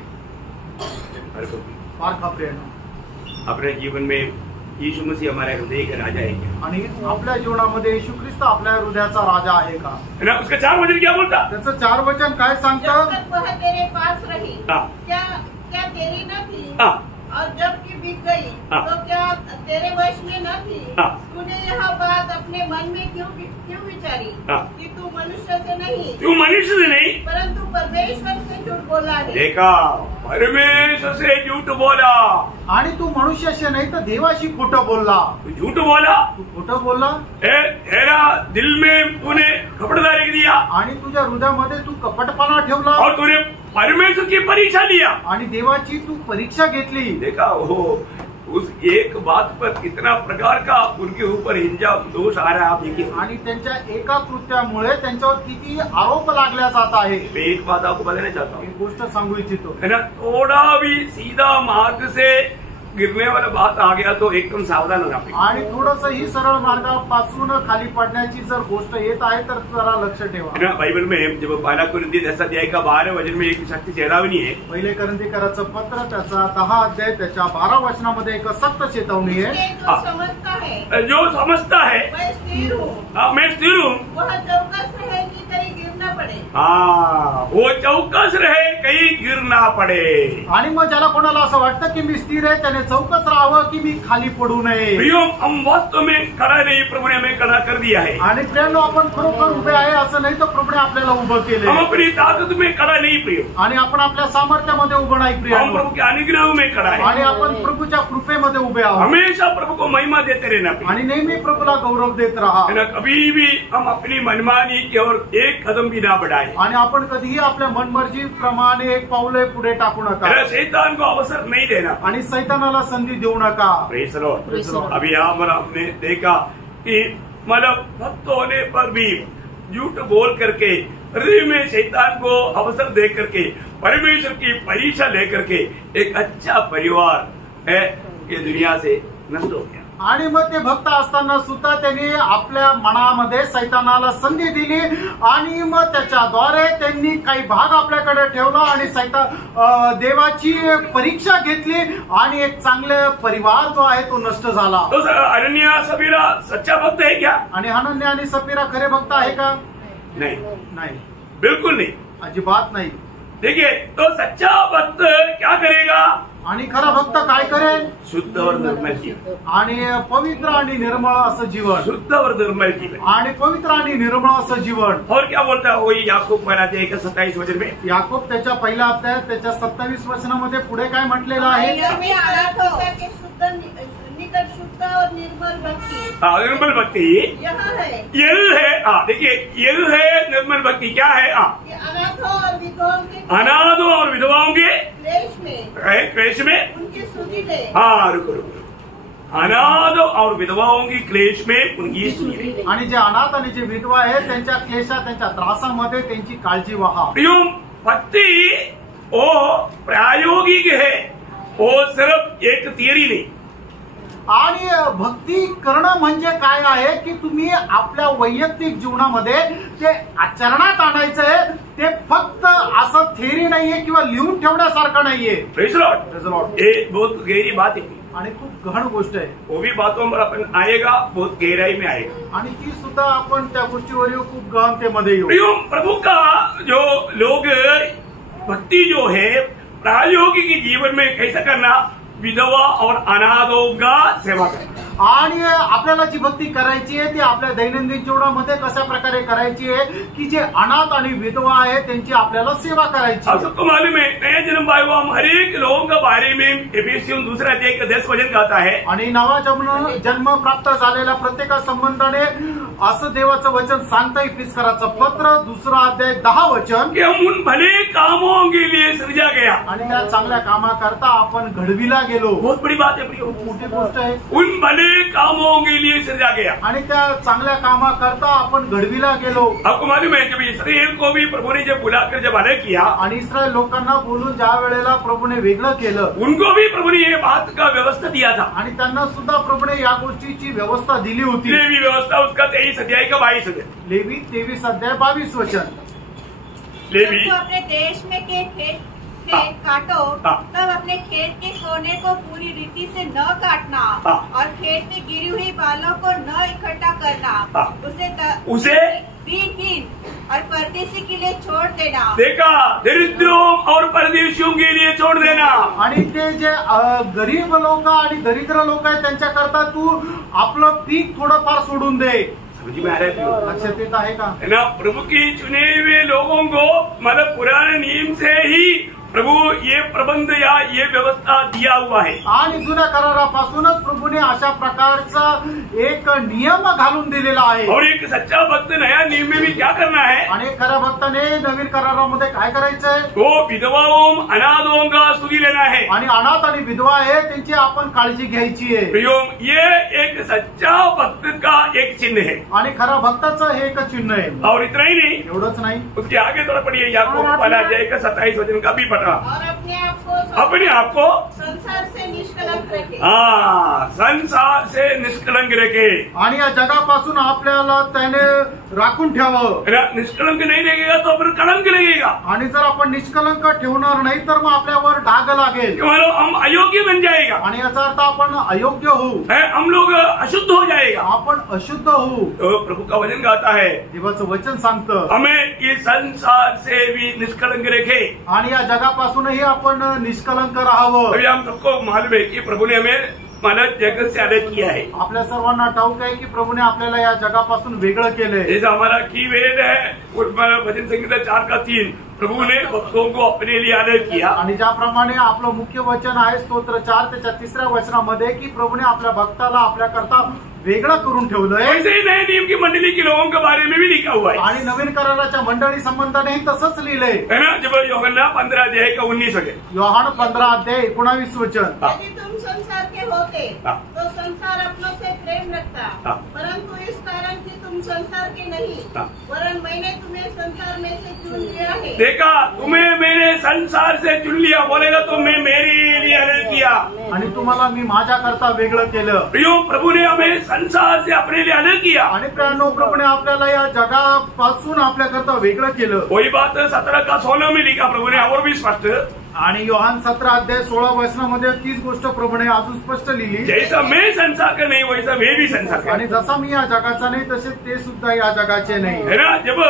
फार खात्री आहे। अपने जीवन में यीशु मसीह हमारे हृदय का राजा है क्या? आणि आपल्या जीवनामध्ये येशू ख्रिस्त आपल्या हृदयाचा राजा आहे का? है ना? उसका 4 वचन क्या बोलता? त्याचं 4 वचन काय जब सांगतं? तक वह तेरे पास रही, हाँ। क्या क्या तेरी न थी? हाँ। और जबकि बिक गई हाँ। तो क्या तेरे वश में न थी? हाँ। तूने यह बात अपने मन में क्यों विचारी हाँ। कि तू मनुष्य से नहीं तू मनुष्य से नहीं परंतु परमेश्वर से झूठ बोला है। देखा, परमेश्वर से झूठ बोला। आणि तू मनुष्याशी नाही तर देवाशी खोटं बोलला। तू झूठ बोला, तू खोटं बोलला तेरा दिल में तूने कपटदारी दिया आणि तुझ्या हृदयामध्ये तू कपटपणा ठेवला और तूने परमेश्वर की परीक्षा लिया आणि देवाची तू परीक्षा घेतली। देखा, वो उस एक बात पर कितना प्रकार का उनके ऊपर हिंजा दोष आ रहा है, आप देखिए। आणि त्यांच्या एका कृत्यामुळे त्यांच्यावर किती आरोप लागल्या जात आहे। मैं एक बात आपको बताना चाहता हूँ, एक गोष्ट सांगू इच्छितो। है ना, थोड़ा भी सीधा मार्ग से गिरने वाला बात आ गया तो एकदम सावधान होना पड़ेगा। आणि थोडस ही सरळ मार्गापासून खाली पडण्याची जर गोष्ट येत आहे तर जरा लक्ष ठेवा। है ना, बाइबल में जब 12 कुरिन्थी 10 अध्याय का 12 वचन में एक सख्त चेतावनी है। पहिले करंथीकराचं पत्र त्याचा 10 अध्याय त्याच्या 12 वचनामध्ये एक सक्त चेतावणी आहे। इसलिए जो समझता है जो समझता है वह स्थिर हो, मैं स्थिर हूँ, वह चौकस रहे कि कहीं गिर न पड़े। हाँ, वो चौकस रहे कहीं गिर ना पड़े। आणि मग ज्याला कोणाला असं वाटतं की मी स्थिर आहे त्याने चौकस राहावं की मी खाली पडू नये। प्रियो, हम वास्तव में खड़ा नहीं, प्रभु ने हमें खड़ा कर दिया है। आणि प्रियांनो, आपण खरोखर उभे आहे असं नाही तर प्रभूने आपल्याला उभं केले। हम अपनी ताकत में खड़ा नहीं प्रियो, आणि आपण आपल्या सामर्थ्यामध्ये उभं नाही हम प्रियांनो, प्रभु के अनुग्रह में खड़ा है। आणि आपण प्रभूच्या कृपेमध्ये उभे आहोत हमेशा प्रभु को महिमा देते रहना प्रियो। आणि नेहमी प्रभूला गौरव देत राहा। है ना, कभी भी हम अपनी मनमानी की ओर एक कदम भी ना बढ़ाए। आणि आपण कधीही आपल्या मनमर्जी प्रमाणे एक पाऊल पुढे टाकू है नका ना, शैतान को अवसर नहीं देना। आणि सैतानाला संधी देऊ नका। Praise the Lord. Praise the Lord. अभी यहाँ पर हमने देखा कि मतलब भक्त होने पर भी झूठ बोल करके हृदय में शैतान को अवसर दे करके परमेश्वर की परीक्षा लेकर के एक अच्छा परिवार है ये दुनिया से नष्ट हो गया। आणि मग ते भक्त असताना सुद्धा त्यांनी आपल्या मनामध्ये सैतानाला संधी दिली आणि मग त्याच्याद्वारे त्यांनी काही भाग आपल्याकडे ठेवला आणि देवाची परीक्षा घेतली आणि एक चांगले परिवार जो आहे तो नष्ट झाला। तो अनन्या सफीरा सच्चा भक्त है क्या? आणि हनन्या आणि सफीरा खरे भक्त आहे का? नहीं, नाही, बिल्कुल नहीं। अजिबात नाही। देखिए, तो सच्चा भक्त क्या करेगा? आणि खरा भक्त काय करेल? शुद्ध और निर्मल जीवन। आणि पवित्र आणि निर्मळ असं जीवन। शुद्ध और निर्मल जीवन आणि पवित्र आणि निर्मळ असं जीवन। और क्या बोलता है वही याकूब बनाते 1:27 वचन में? याकूब त्याच्या पहिल्या अध्यायात त्याच्या 27 वचनामध्ये पुढे काय म्हटलेलं आहे? में आराधना के शुद्ध निकट शुद्ध और निर्मल भक्ति निर्मल भक्ति यह है। यह है, देखिए यह है निर्मल भक्ति। क्या है? कि अनाथों और विधवाओं के अनाथों और विधवाओं के क्लेश में उनकी सुधि ले। हाँ, रुको रुको, अनाथ और विधवाओं की क्लेश में उनकी सुधि ले। आणि जे अनाथ आणि जे विधवा आहेत त्यांच्या क्लेशात त्यांच्या त्रासामध्ये त्यांची काळजी वहा। प्रियो, भक्ति वो प्रायोगिक है, वो सिर्फ एक थियरी नहीं। आणि भक्ती करणं म्हणजे काय आहे की तुम्ही आपल्या वैयक्तिक जीवनामध्ये ते आचरणात आणायचंय। ते फक्त असं थेरी नाहीये किंवा लिहून ठेवण्यासारखं नाहीये। Praise the Lord. ये बहुत गहरी बात है। आणि खूप गहन गोष्ट आहे. वो भी बातों पर अपन आएगा, बहुत गहराई में आएगा. आणि ती सुद्धा आपण त्या गोष्टीवर येऊ, खूप गहनतेमध्ये येऊ. प्रियो, प्रभु का जो लोग भक्ति जो है प्रायोगिक जीवन में कैसा करना, विधवा और अनाथों का सेवा करना. आणि आपल्याला जी भक्ती करायची आहे ती आपल्या दैनंदिन जीवनामध्ये कशा प्रकारे करायची आहे की जे अनाथ आणि विधवा आहे त्यांची आपल्याला सेवा करायची. आप सबको मालूम है, नया जन्म पाए हुआ हम हर एक लोगों के बारे में एफिसियन 2:10 वचन कहता है. आणि नवा जन्म प्राप्त झालेल्या प्रत्येका संबंधाने असं देवाचं वचन सांगता इफिसकराचं पत्र 2:10 वचन कि हम उन भले कामों के लिए सृजा गया. आणि त्या चांगल्या कामाकरता आपण घडविला गेलो. बहुत बड़ी बात है प्रियो, मोठी गोष्ट आहे. उन भले कामों के लिए सृजा गया. आणि त्या चांगल्या कामाकरता आपण घडविला गेलो. आपको मालूम है जब इस्राएल को भी प्रभु ने जब बुलाकर जब अलग किया, आणि इस्रायल लोकांना बोलून ज्या वेळेला प्रभूने वेगळं केलं, उनको भी प्रभु ने ये बात का व्यवस्था दिया था. आणि त्यांना सुद्धा प्रभूने या गोष्टीची व्यवस्था दिली होती. लेवी व्यवस्था उसका 23 अध्याय का 22 अध्याय. लेवी 23:22 वचन. लेवी जब तू अपने देश में के खेत काटो तब अपने खेत के कोने को पूरी रीति से न काटना और खेत में गिरी हुई बालों को न इकट्ठा करना, उसे दीनहीन और परदेशी के लिए छोड़ देना. देखा, दरिद्रों और परदेशियों के लिए छोड़ देना. आणि ते जे गरीब लोक आणि दरिद्र लोक आहेत त्यांच्याकरता तू आपलं पीक थोडंफार सोडून दे. समझ में आ रहा है? लक्षात येत आहे का? ना, प्रभु की चुने हुए लोगों को मतलब पुराने नियम से ही प्रभु ये प्रबंध या ये व्यवस्था दिया हुआ है. आणि जुन्या करारापासूनच प्रभूने अशा प्रकारचा एक नियम घालून दिलेला आहे. और एक सच्चा भक्त नया नियम में भी क्या करना है, आणि खऱ्या भक्ताने नवीन करारामध्ये काय करायचंय, वो विधवाओं अनाथों का सुधी लेना है. आणि अनाथ आणि विधवा आहे त्यांची आपण काळजी घ्यायची आहे. प्रियो, ये एक सच्चा भक्त का एक चिन्ह है. आणि खरा भक्ताचं हे एक चिन्ह आहे. और इतना ही नहीं, एवढंच नाही, उसके आगे थोड़ा पढ़िए, याकूब 1:27 वचन का भी पढ़ा. और अपने आप को संसार से निष्कलंक रखे. हाँ, संसार से निष्कलंक रखे. आणि या जगापासून आपल्याला त्याने राखून ठेवावं. निष्कलंक नहीं लगेगा तो फिर कलंक लगेगा. आणि जर आपण निष्कलंक ठेवणार नाही तर मग आपल्यावर डाग लागेल. हम अयोग्य बन जाएगा. आणि याचा अर्थ आपण अयोग्य होऊ, हम लोग अशुद्ध हो जाएगा. आपण अशुद्ध होऊ. तो प्रभु का वचन गाता है, देवाचं वचन सांगतं हमें इस संसार से भी निष्कलंक रखे. आणि या जगापासूनही आपण निष्कलंक राहावं. अभी हम सबको मालूम है कि प्रभु ने हमें मानव जगत से अलग किया है. आपल्या सर्वांना ठाऊक आहे की प्रभूने आपल्याला या जगापासून वेगळं केलंय. जैसा हमारा की वेद है, भजन संहिता 4:3, प्रभु ने भक्तों को अपने लिए अलग किया. आणि ज्याप्रमाणे आपलं मुख्य वचन आहे स्तोत्र 4 त्याच्या 3ऱ्या वचनामध्ये की प्रभूने आपल्या भक्ताला आपल्याकरता वेगळं करून ठेवलंय. वैसे ही नए नियम की मंडली के लोगों के बारे में भी लिखा हुआ है. आणि नवीन कराराच्या मंडळी संबंधानेही तसंच लिहिलंय. है ना, जब यूहन्ना 15:19 वचन. योहान 15:19 वचन. यदि तुम संसार के होते तो संसार अपनों से प्रेम रखता, परंतु इस कारण कि तुम संसार के नहीं वरन मैंने तुम्हें संसार में से चुन लिया है. देखा, तुम्हें मैंने संसार से चुन लिया, बोलेगा तो मैं मेरे लिए अलग किया. आणि तुम्हाला मी माझ्याकरता वेगळं केलं. प्रियो, प्रभु ने हमें संसार से अपने लिए अलग किया. आणि प्रियानो, प्रभूने आपल्याला या जगापासून आपल्याकरता वेगळं केलं. वही बात 17:16 में लिखा प्रभु ने, और भी स्पष्ट. आणि योहान 17:16 वचनामध्ये तीच गोष्ट प्रभूने अजून स्पष्ट लिहिली. जैसा मैं संसार का नहीं वैसा वे भी संसार का. आणि जसा मी या जगाचा नाही तसे ते सुद्धा या जगाचे नाही. है ना, जब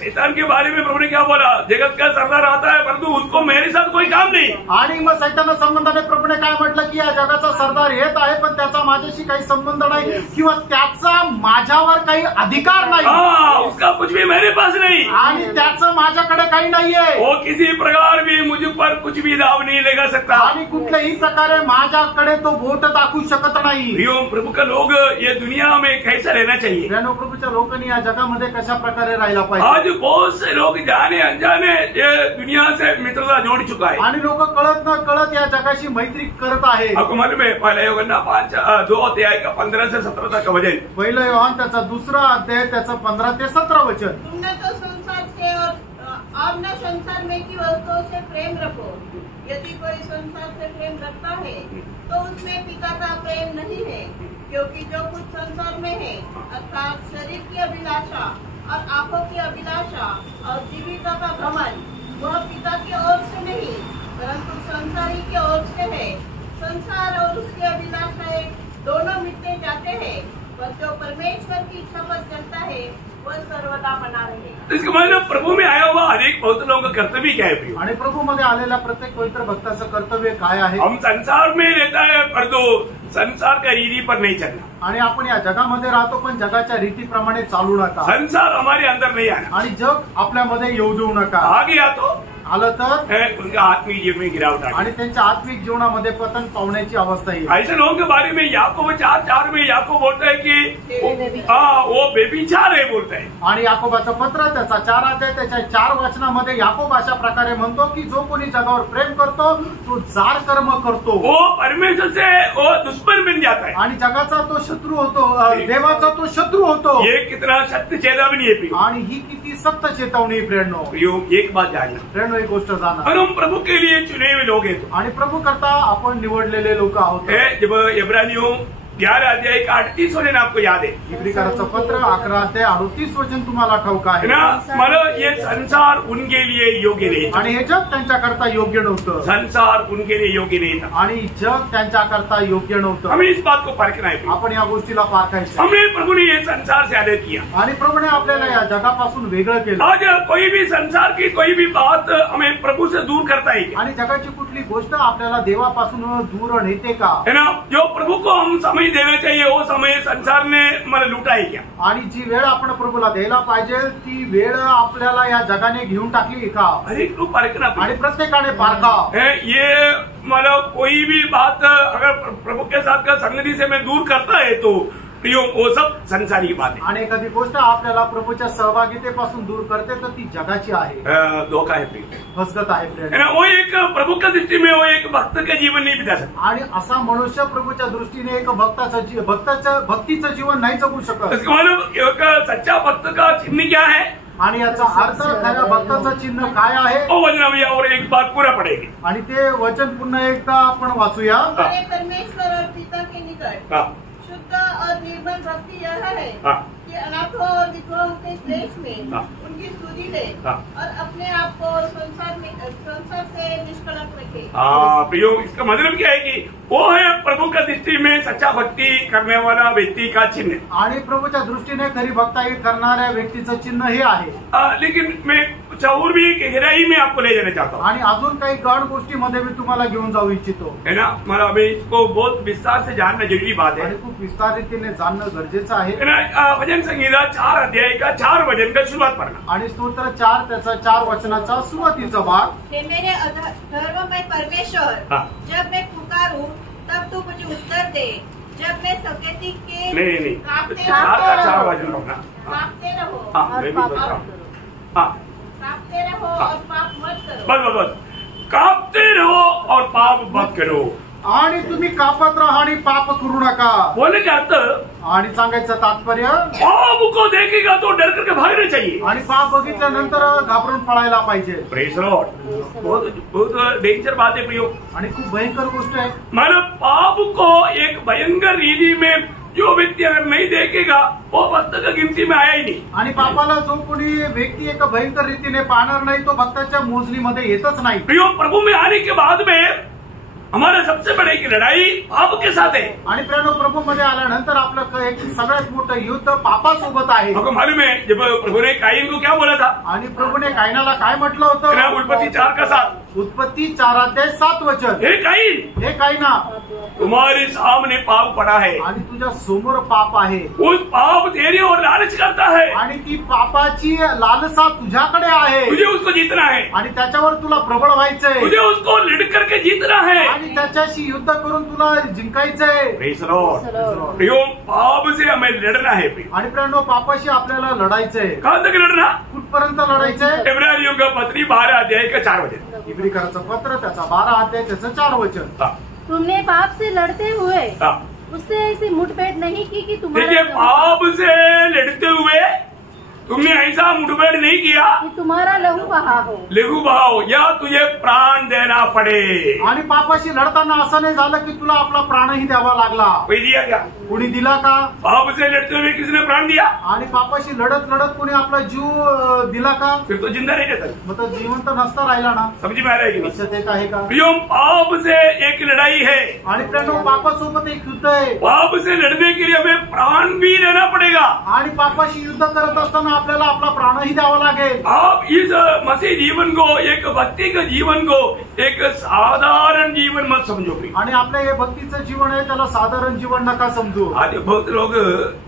शैतान के बारे में प्रभु ने क्या बोला, जगत का सरदार आता है परंतु उसको मेरे साथ कोई काम नहीं. आणि मग सैताना संबंधाने प्रभूने काय म्हटलं की या जगाचा सरदार येत आहे पण त्याचा माझ्याशी काही संबंध नाही किंवा त्याचा माझ्यावर काही अधिकार नाही. हाँ, उसका कुछ भी मेरे पास नहीं. आणि त्याचं माझ्याकडे काही नाहीये. वो किसी प्रकार भी मुझ पर कुछ भी दाव नहीं लगा सकता. आणि कुठल्याही प्रकारे माझ्याकडे तो बोट दाखवू शकत नाही. प्रियो, प्रभु का लोग ये दुनिया में कैसा रहना चाहिए. प्रियानो, प्रभूच्या लोकांनी या जगामध्ये कशा प्रकारे राहिला पाहिजे. आज बहुत से लोग जाने अनजाने ये दुनिया से मित्रता जोड़ चुका है. आणि लोक कळत न कळत या जगाशी मैत्री करत आहे. आपको मालूम है, पहला यूहन्ना 2:15 से 17 तक का वचन. पहिलं योहान त्याचा 2रा अध्याय त्याचा 15 ते 17 वचन. तुमने तो संसार से और न संसार में की वस्तुओं से प्रेम रखो. यदि कोई संसार से प्रेम रखता है तो उसमें पिता का प्रेम नहीं है, क्योंकि जो कुछ संसार में है अर्थात शरीर की अभिलाषा और आंखों की अभिलाषा और जीविका का घमंड, वह पिता की ओर से नहीं परंतु संसारी की ओर से है. संसार और उसकी अभिलाषाएं दोनों मिटते जाते हैं, पर जो परमेश्वर की शपथ करता है वह सर्वदा बना रहेगा। इसके मतलब प्रभु में आया हुआ अनेक बहुत लोगों का कर्तव्य क्या है प्रियो? आणि प्रभूमध्ये आलेल्या प्रत्येक पवित्र भक्ताचं कर्तव्य काय आहे? हम संसार में रहता है पर तो संसार का रीति पर नहीं चलना, आणि आपण या जगामध्ये राहतो पण जगाच्या रीतीप्रमाणे चालू नका, संसार हमारे अंदर नहीं आना। आणि जग आपल्यामध्ये येऊ देऊ नका। आ गया तो आलं तर उनका आत्मिक जीवन में गिरावट आ आणि त्यांच्या आत्मिक जीवनामध्ये पतन पावण्याची अवस्था येईल। ऐसे लोगों के बारे में याकूब 4:4 में याकूब बोलता है कि वो बेविचार है बोलता है। आणि याकोबाचं पत्र त्याचा 4 अध्याय त्याच्या 4 वचनामध्ये याकोब अशा प्रकारे म्हणतो की जो कोणी जगावर प्रेम करतो तो जार कर्म करतो, वो परमेश्वर से वो दुश्मन बन जाता है आणि जगाचा तो शत्रू होतो, देवाचा तो शत्रू होतो। ये कितना सत्य चेतावनी है प्रियो। आणि ही किती सक्त चेतावणी प्रेरणो। प्रियो एक बात जानना, प्रेरणो एक गोष्ट जाणा, और हम प्रभु के लिए चुने हुए लोग हैं। आणि प्रभु करता आपण निवडलेले लोक आहोत। जब इब्रानियों 11 अध्याय का 38 वचन आपको याद है, इब्रिकाराचं पत्र 11 अध्याय 38 वचन तुम्हाला ठाऊक आहे ना? मतलब ये संसार उनके लिए योग्य नहीं था, आणि हे जग त्यांच्याकरता योग्य नव्हतं, संसार उनके लिए योग्य नहीं था। आणि जग त्यांच्याकरता योग्य नव्हतं। हमें इस बात को परखना है। आपण या गोष्टीला पारखायचं, हमने प्रभु ने ये संसार से अलग किया, आणि प्रभूने आपल्याला या जगापासून वेगळं केलं। आज कोई भी संसार की कोई भी बात हमें प्रभु से दूर करता है क्या? आणि जगाची कुठली गोष्ट आपल्याला देवापासून दूर नेते का? है ना? जो प्रभु को हम समय देना चाहिए वो समय संसार ने मला लुटा है क्या? आणि जी वेळ आपण प्रभूला द्यायला पाहिजे ती वेळ आपल्याला या जगाने घेऊन टाकली का? हर एक को परखना आणि प्रत्येकाने पारखा। ये मतलब कोई भी बात अगर प्रभु के साथ का संगति से मैं दूर करता है तो प्रियो वो सब संसारी बात है। आणि एखादी गोष्ट आपल्याला प्रभूच्या सहभागितेपासून दूर करते तर ती जगाची आहे, धोखा है प्रियो, फसगत आहे है प्रेम। ना? वो एक प्रभु का दृष्टि में वो एक भक्त का जीवन नहीं बिता सकता, आणि असा मनुष्य प्रभूच्या दृष्टीने एक भक्तीचं जीवन नाही जगू शकत। इसका मतलब एक सच्चा भक्त का चिन्ह क्या है? आणि याचा अर्थ खऱ्या भक्ताचं चिन्ह काय आहे? वो वचन भैया और एक बात पूरा पड़ेगी। आणि ते वचन पुन्हा एकदा आपण वाचूया। हमारे परमेश्वर और पिता के निकट हाँ, शुद्ध और निर्मल भक्ति यह है हाँ, कि अनाथों और विधवाओं के क्लेश में हाँ, उनकी स्तुति ले हाँ, और अपने आप को संसार से निष्कलंक रखे। हाँ प्रियो, इसका मतलब क्या है कि वो है प्रभु का दृष्टि में सच्चा भक्ति करने वाला व्यक्ति का चिन्ह। आणि प्रभूच्या दृष्टीने खरी भक्ताई करणाऱ्या व्यक्तीचं चिन्ह हे आहे। लेकिन मैं कुछ और भी गहराई में आपको ले जाना चाहता हूँ, आणि अजून काही गड गोष्टीमध्ये मी तुम्हाला घेऊन जाऊ इच्छितो, है ना? मतलब अभी इसको बहुत विस्तार से जानना जरूरी बात है, आणि खूप विस्तारितीने जाणणं गरजेचं आहे। है ना? भजन संहिता 4 अध्याय का 4 वचन का शुरुआत पढ़ना। आणि स्तोत्र 4 त्याचा 4 वचनाचा सुरुवातीचा भाग। हे मेरे धर्ममय परमेश्वर, हाँ। जब मैं पुकारूं तब तू मुझे उत्तर दे, जब मैं सकेती के नहीं, कांपते 4 का रहो। 4 वचन पढ़ना। कांपते रहो, हाँ, और मैं भी पाप बोल रहा हूँ। मत करो। हाँ, कांपते रहो और पाप मत करो। बस कांपते रहो और पाप मत करो। आणि तुम्ही कापत राहा आणि पाप करू नका। बोलने का अर्थ, आणि सांगायचं तात्पर्य, पाप को देखेगा तो डर करके भागना चाहिए। आणि पाप बघितल्यानंतर घाबरून पळायला पाहिजे। प्रेज लॉर्ड, बहुत डेंजर बात है प्रियो। आणि खूप भयंकर गोष्ट आहे। मतलब पाप को एक भयंकर रीति में जो व्यक्ति अगर नहीं देखेगा वो भक्त का गिनती में आया ही नहीं। आणि पापाला जो कोणी व्यक्ती एका भयंकर रीतीने पाहणार नाही तो भक्ताच्या मोजणीमध्ये येतच नाही। प्रियो, प्रभु में आने के बाद में हमारा सबसे बड़ी की लड़ाई पाप के साथ है। आणि प्रेरणो प्रभूमध्ये आल्यानंतर आपलं एक सगळ्यात मोठं युद्ध पापासोबत आहे। आपको मालूम है जब प्रभु ने कायन को क्या बोला था? आणि प्रभूने कायनाला काय म्हटलं होतं? उत्पत्ति 4 का 7, उत्पत्ती 4 अध्याय 7 वचन, हे कायन, हे कायना, तुम्हारे सामने पाप पड़ा है, आणि तुझ्या समोर पाप आहे, उस पाप तेरी और लालच करता है, आणि ती पापाची लालसा तुझ्याकडे आहे, तुझे उसको जीतना है, आणि त्याच्यावर तुला प्रबळ व्हायचंय, तुझे उसको लड़ करके जीतना है, आणि त्याच्याशी युद्ध करून तुला जिंकायचंय। Praise Lord. प्रियो, पाप से हमें लड़ना है। आणि प्रेरणो पापाशी आपल्याला लढायचंय। कहां तक लड़ना? कुठपर्यंत लढायचंय? इब्रानियों का पत्री 12 अध्याय का 4 वचन। इब्रिकाराचं पत्र त्याचा 12 अध्याय त्याचं 4 वचन। हाँ, तुमने पाप से लड़ते हुए हाँ। उससे ऐसी मुठभेड़ नहीं की कि देखिए, तुम्हारा पाप से लड़ते हुए तुमने ऐसा मुठभेड़ नहीं किया कि तुम्हारा लहू बहा हो। लहू बहाओ या तुझे प्राण देना पड़े। आणि पापाशी लढताना असं नाही झालं की तुला आपला प्राणही द्यावा लागला। कोई दिया क्या? कुणी दिला का? पाप से लड़ते हुए किसने प्राण दिया? आणि पापाशी लढत लढत कुणी आपला जीव दिला का? फिर तो जिंदा नहीं रहता। मग तो जिवंत नसता राहिला ना? समझ में आ रहा है कि नहीं? लक्षात येत आहे का? प्रियो, पाप से एक लड़ाई है। आणि प्रेरणो पापासोबत एक युद्ध आहे. पाप से लड़ने के लिए हमें प्राण भी देना पड़ेगा। आणि पापाशी युद्ध करत असताना आपल्याला आपला प्राणही द्यावा लागेल. आप इस मसीह जीवन को, एक भक्ति के जीवन को एक साधारण जीवन मत समझो। आणि आपल्या हे भक्तीचं जीवन आहे त्याला साधारण जीवन नका समजू. आज बहुत लोग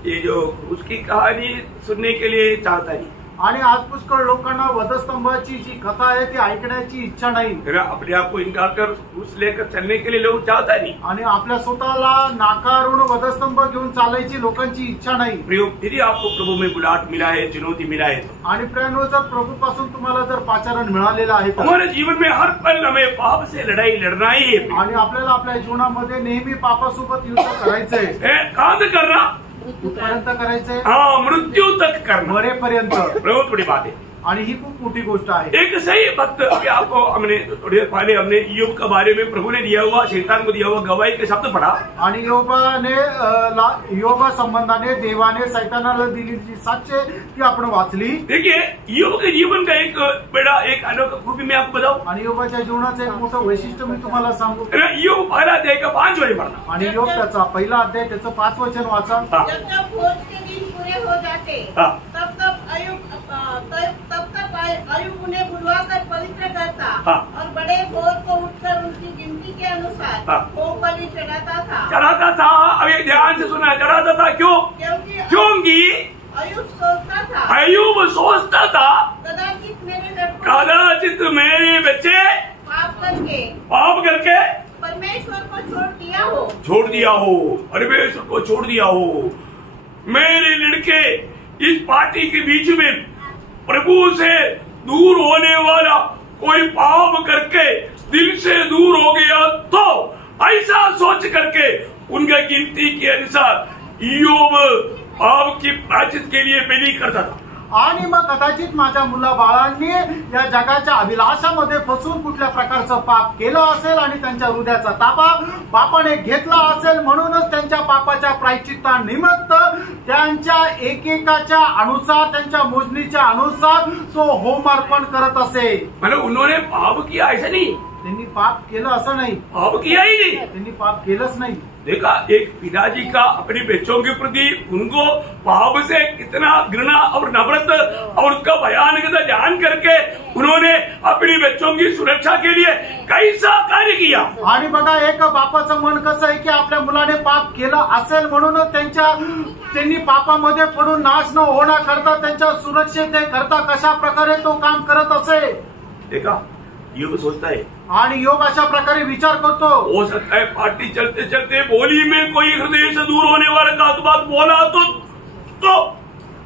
ये जो उसकी कहानी सुनने के लिए चाहता नहीं, आणि आज पुष्कळ लोकांना वधस्तंभाची जी कथा आहे ती ऐकण्याची इच्छा नाही. अपने आप को इनकार कर उस लेकर चलने के लिए लोग चाहता नहीं। आणि आपल्या स्वतःला नाकारून वधस्तंभ घेऊन चालायची लोकांची इच्छा नाही. प्रियो, यदि आपको प्रभु में बुलाहट मिला है, चुनौती मिला है, आणि प्रेरणो जर प्रभूपासून तुम्हाला जर पाचारण मिळालेलं आहे तर हमारे जीवन में हर पल हमें पाप से लड़ाई लड़ना ही है। आणि आपल्याला आपल्या जीवनामध्ये नेहमी पापासोबत युद्ध करायचंय. कहाँ तक करना? कुठपर्यंत करायचंय? हाँ, मृत्यु तक करना। मरेपर्यंत. बहुत बड़ी बात है। आणि ही खूप मोठी गोष्ट आहे. एक सही भक्त, अभी आपको हमने थोड़ी देर पहले हमने योग के बारे में प्रभु ने दिया हुआ, शैतान को दिया हुआ गवाही के शब्द पढ़ा। आणि योगा संबंधाने देवाने सैतानाला दिलेली साक्ष्य ती आपण वाचली. देखिए, योग के जीवन का एक बड़ा एक अनोखा खूबी मैं आपको बताऊं। आणि योगाच्या जीवनाचं एक मोठं वैशिष्ट्य मी तुम्हाला सांगू. योग पहला अध्याय का 5 वचन पढ़ना। आणि योग त्याचा पहिला अध्याय त्याचं 5 वचन वाचा. जब जब भोज के दिन पूरे हो जाते तब तब अयुब उन्हें बुलवाकर पवित्र करता और बड़े भोर को उठकर उनकी गिनती के अनुसार वो बलि चढ़ाता था। अभी ध्यान से सुना, चढ़ाता था। क्यों? क्योंकि अयुब सोचता था कदाचित मेरे बच्चे पाप करके परमेश्वर को छोड़ दिया हो, परमेश्वर को छोड़ दिया हो। मेरे लड़के इस पार्टी के बीच में प्रभु से दूर होने वाला कोई पाप करके दिल से दूर हो गया तो ऐसा सोच करके उनका गिनती के अनुसार ईयोब पाप की प्रायश्चित के लिए बलि करता था। आणि मग कदाचित माझ्या मुलाबाळांनी या जगाच्या अभिलाषामध्ये फसून कुठल्या प्रकारचं पाप केलं असेल आणि त्यांच्या हृदयाचा ताबा पापाने घेतला असेल, म्हणूनच त्यांच्या पापाच्या प्रायश्चित्तानिमित्त त्यांच्या एकेकाच्या अनुसार, त्यांच्या मोजणीच्या अनुसार तो होम अर्पण करत असे. मतलब उन्होंने पाप किया ऐसा नहीं, त्यांनी पाप केलं असं नाही, पाप किया ही नहीं, त्यांनी पाप केलंच नाही. देखा, एक पिताजी का अपने बच्चों के प्रति उनको पाप से कितना घृणा और नफरत और उसका भयानकता जान करके उन्होंने अपने बच्चों की सुरक्षा के लिए कैसा कार्य किया. आणि बघा, एक बापाचं मन कसं आहे की आपल्या मुलाने पाप केलं असेल म्हणूनच त्यांनी पापामध्ये पडून नाश न होण्याकरता त्यांच्या सुरक्षिततेकरता कशा प्रकारे तो काम करत असे. देखा, योग सोचता है आणि योग अशा प्रकारे विचार करतो. हो सकता है पार्टी चलते चलते बोली में कोई हृदय से दूर होने वाला बात बोला तो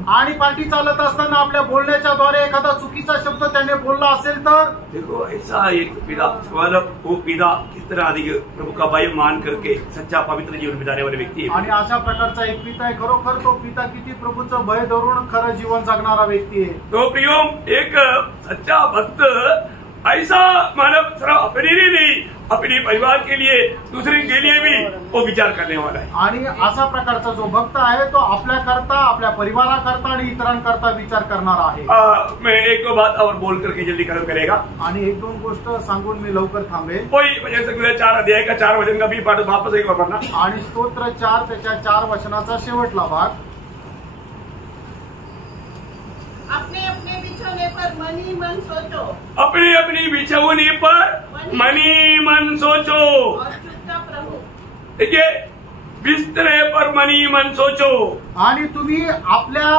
आणि पार्टी चालत असताना आपल्या बोलण्याच्या द्वारे एखादा चुकीचा शब्द त्याने बोलला असेल तर देखो, ऐसा एक पिता, मतलब वो पिता किस तरह अधिक प्रभु का भय मान करके सच्चा पवित्र जीवन बिताने वाले व्यक्ती है. आणि अशा प्रकारचा एक पिता आहे, खरोखर तो पिता किती प्रभूचं भय धरून खरं जीवन जगणारा व्यक्ती आहे. तो प्रियो, एक सच्चा भक्त ऐसा मानव सिर्फ अपने लिए नहीं, अपने परिवार के लिए, दूसरे के लिए भी वो विचार करने वाला है. आणि अशा प्रकारचा जो भक्त आहे तो आपल्याकरता, आपल्या परिवाराकरता आणि इतरांकरता विचार करणारा आहे. मैं एक दो बात और बोल करके जल्दी खत्म करेगा. आणि एक दोन गोष्ट सांगून मी लवकर थांबेल. कोई वजह से 4 अध्याय का 4 वचन का भी पाठ वापस एक बार पढ़ना. आणि स्तोत्र 4 त्याच्या 4 वचनाचा शेवटला भाग. अपने अपने बिछौने पर मनी मन सोचो, अपनी अपनी बिछौनी पर मनी मन सोचो. और चुपचाप रहो. देखिए, बिस्तरे पर मनी मन सोचो. आणि तुम्ही आपल्या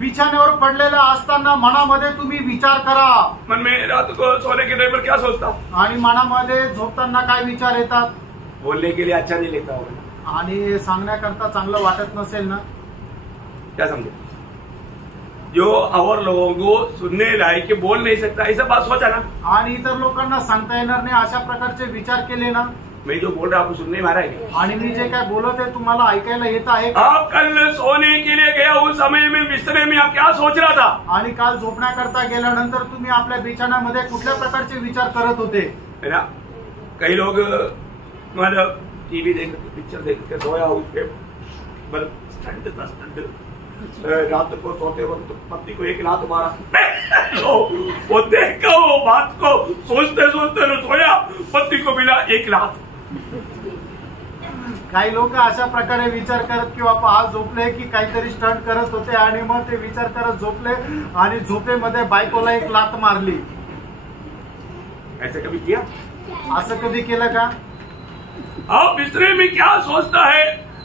बिछाण्यावर पडलेला असताना मनामध्ये तुम्ही विचार करा. मन में रात को सोने के टाइम पर क्या सोचता? आणि मनामध्ये झोपताना काय विचार येतात? बोलने के लिए अच्छा नहीं लगता होगा, आणि सांगण्याकरता चांगलं वाटत नसेल ना? क्या समझे? जो और लोगों को सुनने लायक के बोल नहीं सकता, ऐसा बात सोचा ना. आणि इतर लोकांना सांगता येणार नाही अशा प्रकारचे विचार केले ना. मैं जो बोल रहा हूँ आपको सुनने में आ रहा है? आणि मी जे काय बोलत आहे तुम्हाला ऐकायला येत आहे? आप कल सोने के लिए गया उस समय में बिस्तरे में आप क्या सोच रहा था? आणि काल झोपण्याकरता गेल्यानंतर तुम्ही आपल्या बिछाण्यामध्ये कुठल्या प्रकारचे विचार करत होते? है ना. कई लोग मतलब टीवी देख, पिक्चर देख के सोया, उस पे बल स्टंट था स्टंट। रात को सोते वक्त पति को एक लात मारा। वो देखा वो बात को सोचते सोचते न सोया, पति को मिला एक लात। काही लोक अशा प्रकारे विचार करत किंवा आज झोपले की काहीतरी स्टंट करत होते आणि मग ते विचार करत झोपले आणि झोपेमध्ये बायकोला एक लात मारली। ऐसे कभी किया? असं कधी केलं का? आप बिस्तरे में क्या सोचता है?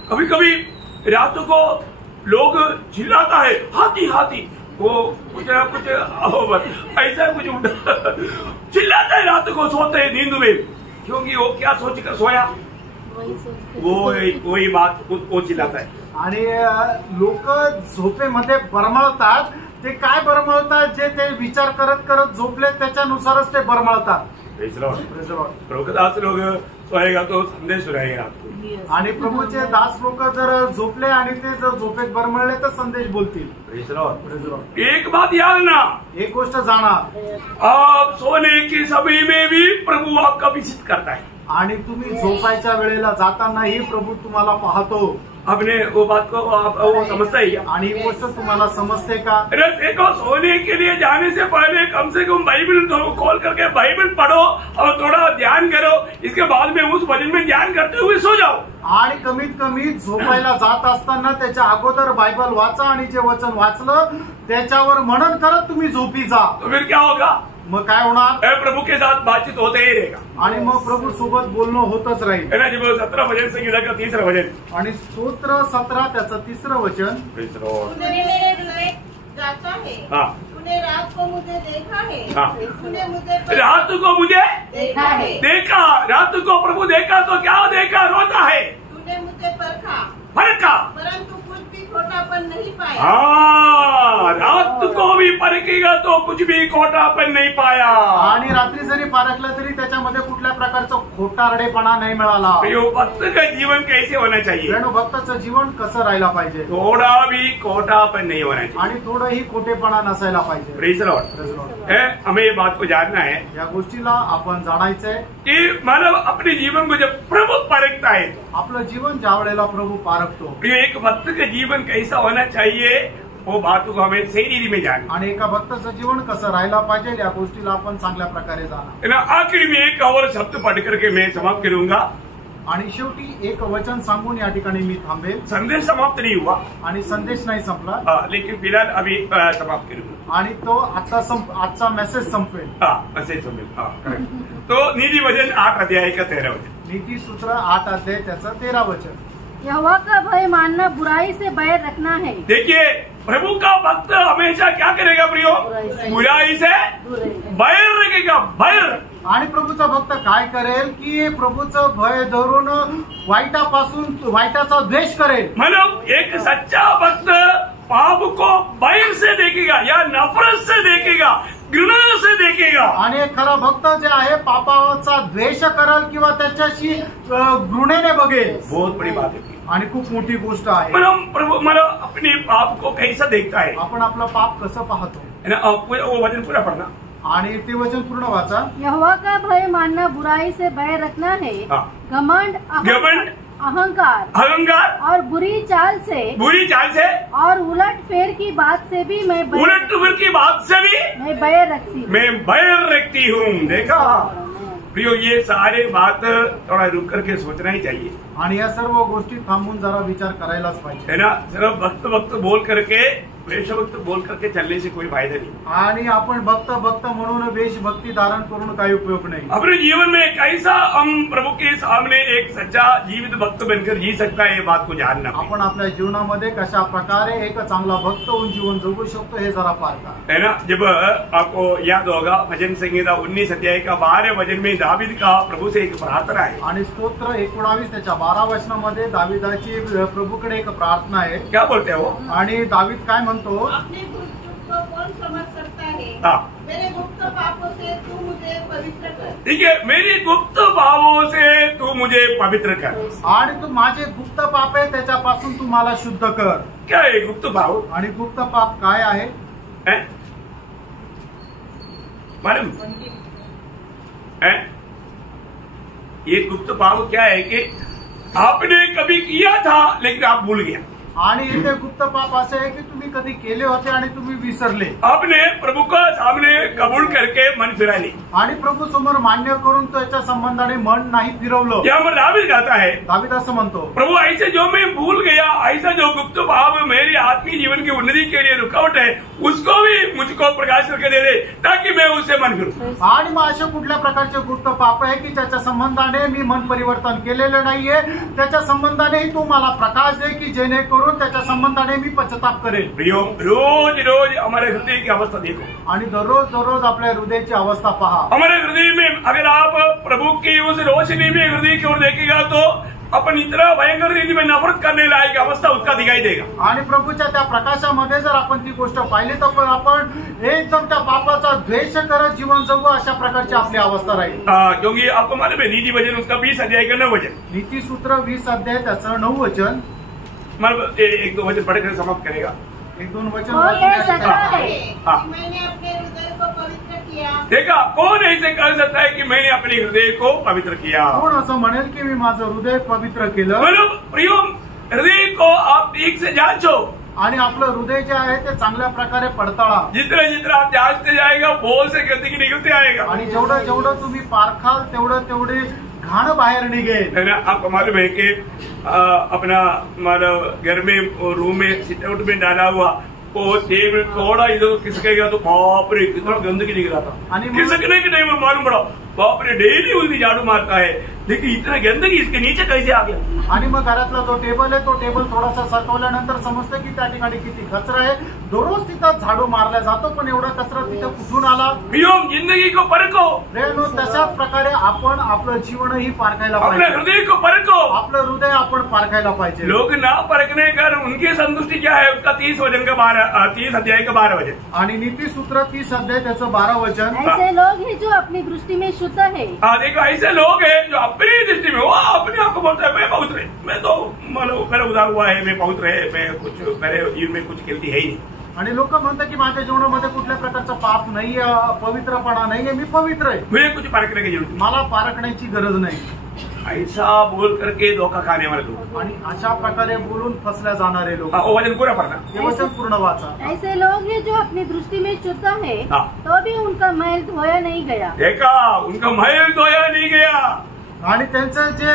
कभी कभी रात को लोग चिल्लाता है हाथी हाथी, वो कुछ ऐसा कुछ चिल्लाता है रात को सोते हैं नींद में, क्योंकि वो क्या सोच कर सोया वही बात वो चिल्लाता है। आणि लोक झोपेमध्ये बरमळतात, ते काय बरमळतात जे ते विचार करत करत झोपले त्याच्यानुसारच ते बरमळतात। प्रभुदास लोग सोएगा तो संदेश सुनाएगा आपको, आणि प्रभूचे दास लोक जर झोपले आणि ते जर झोपेत बरमळले तर संदेश बोलतील। एक बात याद ना, एक गोष्ट जाणार, आप सोने के समय में भी प्रभु आपका विजिट करता है। आणि तुम्ही झोपायच्या वेळेला जातानाही प्रभू तुम्हाला पाहतो। आपने वो बात को वो समझता ही क्या? आणि ही गोष्ट तुम्हाला समजते का? देखो, सोने के लिए जाने से पहले कम से कम बाइबल खोल करके बाइबल पढ़ो और थोड़ा ध्यान करो, इसके बाद में उस भजन में ध्यान करते हुए सो जाओ। आणि कमीत कमी झोपायला जात असताना त्याच्या अगोदर बायबल वाचा आणि जे वचन वाचलं त्याच्यावर मनन करत तुम्ही झोपी जा। तो फिर क्या होगा? मग काय होणार? प्रभु के साथ बातचीत होते ही रहेगा, आणि मग प्रभू सोबत बोलणं होतच राहील। है ना? जब 17 भजन संगीता का 3रा भजन आणि स्तोत्र 17 त्याचं 3रं वचन, तूने मेरे जाता है, तूने रात को मुझे देखा है, तूने मुझे रात को मुझे देखा है, देखा, रात को प्रभु देखा तो क्या देखा? रोता है। तूने मुझे परखा, परंतु कुछ भी खोटापन नहीं पाया। हाँ, रात को भी परखेगा तो कुछ भी खोटापन नहीं पाया। आणि रात्री जरी पारखलं तरी त्याच्यामध्ये कुठल्या प्रकारचं खोटारडेपणा नाही मिळाला। भक्त का जीवन कैसे होना चाहिए? प्रिय भक्ताचं जीवन कसं राहायला पाहिजे? थोड़ा भी खोटापन नहीं होना चाहिए आणि थोडंही खोटेपणा नसायला पाहिजे। Praise Lord. हमें ये बात को जानना है, या गोष्टीला आपण जाणायचंय कि मानव अपने जीवन को जब प्रभु परखता है, आपलं जीवन ज्या वेळेला प्रभू पारखतो, एक भक्त का जीवन कैसा होना चाहिए वो बात को हमें सही रीति में जानना। आणि एका भक्ताचं जीवन कसं राहायला पाहिजे या गोष्टीला आपण चांगल्या प्रकारे जाणार। आखिर में एक और शब्द पढ़ करके मैं समाप्त करूंगा। आणि शेवटी एक वचन सांगून या ठिकाणी मी थांबेल। संदेश समाप्त नहीं हुआ आणि संदेश नाही संपला, लेकिन फिलहाल अभी समाप्त करूंगा आणि तो आजचा मेसेज संपवेल। मेसेज संपवेल। तो नीति वचन 8 अध्याय का 13 वचन, नीति सूत्र 8 अध्याय त्याचं 13 वचन, यहोवा का भय मानना बुराई से बैर रखना है। देखिए, प्रभु का भक्त हमेशा क्या करेगा प्रियो? बुराई से बैर रखेगा, बैर। आणि प्रभूचा भक्त काय करेल की प्रभूचं भय धरून वाईटाचा द्वेष करेल। मतलब एक सच्चा भक्त पाप को बैर से देखेगा या नफरत से देखेगा, घृणा से देखेगा। आणि एक खरा भक्त जे आहे पापाचा द्वेष करेल किंवा त्याच्याशी घृणेने बघेल। बहुत बड़ी बात है आणि खूप मोठी गोष्ट आहे। प्रभु मतलब अपने पाप को कैसा देखता है? आपण आपलं पाप कसं पाहतो? वो वचन पूरा पढ़ना आणि ते वचन पूर्ण वाचा। यहोवा का भय मानना बुराई से बैर रखना है, घमंड, अहंकार और बुरी चाल से और उलट फेर की बात से भी मैं बैर रखती हूँ। देखा प्रियो, ये सारे बात थोड़ा रुक करके सोचना ही चाहिए आणि या सर्व गोष्टी थांबून जरा विचार करायलाच पाहिजे, है ना? सिर्फ भक्त बोल करके, वेशभक्त बोल करके चलने से कोई फायदा नहीं। आणि आपण भक्त म्हणून वेशभक्ती धारण करून काही उपयोग नाही। अपने जीवन में कैसा हम प्रभु के सामने एक सच्चा जीवित भक्त बनकर जी सकता है, ये बात को जानना। आपण आपल्या जीवनामध्ये कशा प्रकारे एक चांगला भक्त होऊन जीवन जगू शकतो हे जरा पारखा, है ना? जब आपको याद होगा भजन संहिता 19 अध्याय का 12 वचन में दावीद का प्रभु से एक प्रार्थना है। आणि स्तोत्र 19 त्याच्या 12 वचनामध्ये दावीदाची प्रभूकडे एक प्रार्थना आहे। क्या बोलते हैं वो? आणि दावीद काय म्हणतो? अपने गुप्त को कौन समझ सकता है? मेरे गुप्त पापों से तू मुझे पवित्र कर। ठीक है, मेरी गुप्त भावों से तू मुझे पवित्र कर। आणि तू माझे गुप्त पाप आहे त्याच्यापासून तू मला शुद्ध कर। क्या आहे गुप्त भाव? आणि गुप्त पाप काय आहे? मालूम है? ये गुप्त भाव क्या है कि आपने कभी किया था लेकिन आप भूल गया। आणि इथे गुप्त पाप असे आहे की तुम्ही कधी केले होते आणि तुम्ही विसरले, आपने प्रभु का सामने कबूल करके मन फिरा ली। आणि प्रभू समोर मान्य करून त्याच्या संबंधाने मन नाही फिरवलं। यहाँ पर दावीद गाता है, दावीद असं म्हणतो, प्रभु ऐसे जो मैं भूल गया, ऐसा जो गुप्त भाव मेरी आत्मीय जीवन की उन्नति के लिए रुकावट है, उसको भी मुझको प्रकाश करके दे दे, ताकि मैं उससे मन फिरूं। आणि मग अशा कुठल्या प्रकारचे गुप्त पाप आहे की त्याच्या संबंधाने मी मन परिवर्तन केलेलं नाहीये, त्याच्या संबंधानेही तू मला प्रकाश दे की जेणेकरून त्याच्या संबंधाने मी पश्चाताप करेल। प्रियो, रोज रोज हमारे हृदय की अवस्था देखो, आणि दररोज दररोज आपल्या हृदयाची अवस्था पहा। हमारे हृदय में अगर आप प्रभु की उस रोशनी में हृदय की ओर देखेगा तो अपन इतना भयंकर रीति में नफरत करने लायक अवस्था उसका दिखाई देगा। आणि प्रभूच्या त्या प्रकाशामध्ये जर आपण ती गोष्ट पाहिली तर आपण एकदम त्या पापाचा द्वेष करत जीवन जगू अशा प्रकारची आपली अवस्था राहील। क्योंकि आपको मालूम है नीति वचन उसका 20 अध्याय का 9 वचन, नीतिसूत्र 20 अध्याय त्याचं 9 वचन, मतलब 1-2 वचन पढ़कर समाप्त करेगा। 1-2 वचन हो, कह सकता है हाँ। कि मैंने अपने हृदय को पवित्र किया। देखा, कौन ऐसे कह सकता है कि मैंने अपने हृदय को पवित्र किया? कोण असं म्हणेल की मी माझं हृदय पवित्र केलं? मतलब प्रियो, हृदय को आप ठीक से जांचो, आणि आपलं हृदय जे आहे ते चांगल्या प्रकारे पडताळा। जितना जितना आप जांचते जाएगा बहुत से गंदगी निकलते आएगा। आणि जेवढं जेवढं तुम्ही पारखाल तेवढं तेवढे घाण बाहेर निघेल। है ना? आपको मालूम है कि अपना मतलब घर में रूम में सिट आउट में डाला हुआ वो टेबल थोड़ा इधर खिसकेगा तो बाप रे कितना गंदगी दिख रहा था, आणि मग- खिसकने के टाइम मालूम पड़ा बाप रे डेली उसकी झाड़ू मारता है, लेकिन इतना गंदगी इसके नीचे कैसे आ गया? आणि मग घरातला जो टेबल आहे तो टेबल थोडासा सरकवल्यानंतर समजतं की त्या ठिकाणी किती कचरा आहे। दररोज तिथं झाडू मारला जातो पण एवढा कचरा तिथं कुठून आला? प्रियो, जिंदगी को परखो, रेणू तशाच प्रकारे आपण आपलं जीवनही पारखायला अपने पाहिजे, हृदय को परखो। आपलं हृदय आपण पारखायला पाहिजे। लोग ना परखने कर उनकी संतुष्टि क्या है उसका 30 अध्याय का 12 वचन। आणि नीतिसूत्र 30 अध्याय त्याचं 12 वचन, ऐसे लोग हैं जो अपनी दृष्टि में शुद्ध है। देखो ऐसे लोग हैं जो अपनी दृष्टि में वो अपने आप को बोलते हैं मैं पवित्र है, मैं तो मतलब मेरा उदार हुआ है, मैं पवित्र है, मैं कुछ मेरे जीवन में कुछ गलती है ही नहीं। आणि लोक म्हणतात की माझ्या जीवनामध्ये कुठल्या प्रकारचं पाप नाहीये, पवित्रपणा नाहीये, मी पवित्र आहे, मुझे कुछ परखने की जरूरत मला पारखण्याची गरज नाही। नहीं। ऐसा बोल करके धोखा खाने वाले लोग, आणि अशा प्रकारे बोलून फसल्या जाणारे लोक, वो वचन पूरा पढ़ना। हे वचन पूर्ण वाचा। ऐसे लोग हैं जो अपनी दृष्टि में शुद्ध है, हाँ। तो भी उनका मैल धोया नहीं गया। देखा, उनका मैल धोया नहीं गया। आणि त्यांचं जे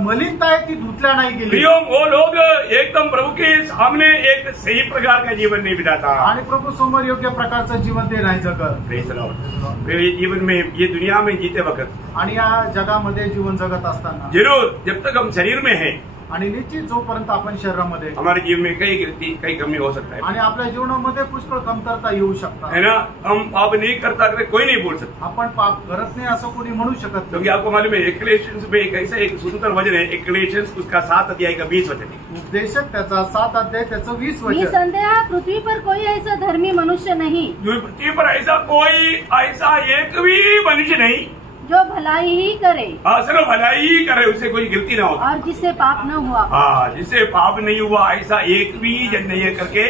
मलिनता आहे ती धुतल्या नाही गेली। प्रियो, वो लोग एकदम प्रभु के सामने एक सही प्रकार का जीवन नहीं बिताता। आणि प्रभू समोर योग्य प्रकारचं जीवन ते नाही जगत। Praise the Lord. ये जीवन में, ये दुनिया में जीते वक्त आणि या जगामध्ये जीवन जगत असताना जरूर जब तक हम शरीर में हैं, आणि निश्चित जोपर्यंत आपण शरीरामध्ये, हमारे जीवन में कई गलती कई कमी हो सकता है, आणि आपल्या जीवनामध्ये पुष्कळ कमतरता येऊ शकतात। है ना? हम पाप नहीं करता करते कोई नहीं बोल सकता, आपण पाप करत नाही असं कोणी म्हणू शकत क्योंकि नाही। आपको मालूम है एक्लेशियंस में एक ऐसा एक सुंदर वचन है, एक्लेशियंस उसका 7 अध्याय का 20 वचन है। उपदेशक त्याचा 7 अध्याय त्याचं 20 वचन। निसंदेह पृथ्वी पर कोई ऐसा धर्मी मनुष्य नहीं जो पृथ्वी पर ऐसा कोई ऐसा एक भी मनुष्य नहीं जो भलाई ही करे सिर्फ भलाई ही करे, उससे कोई गलती ना हो, और जिससे पाप न हुआ। जिससे पाप नहीं हुआ ऐसा एक भी जन नहीं है करके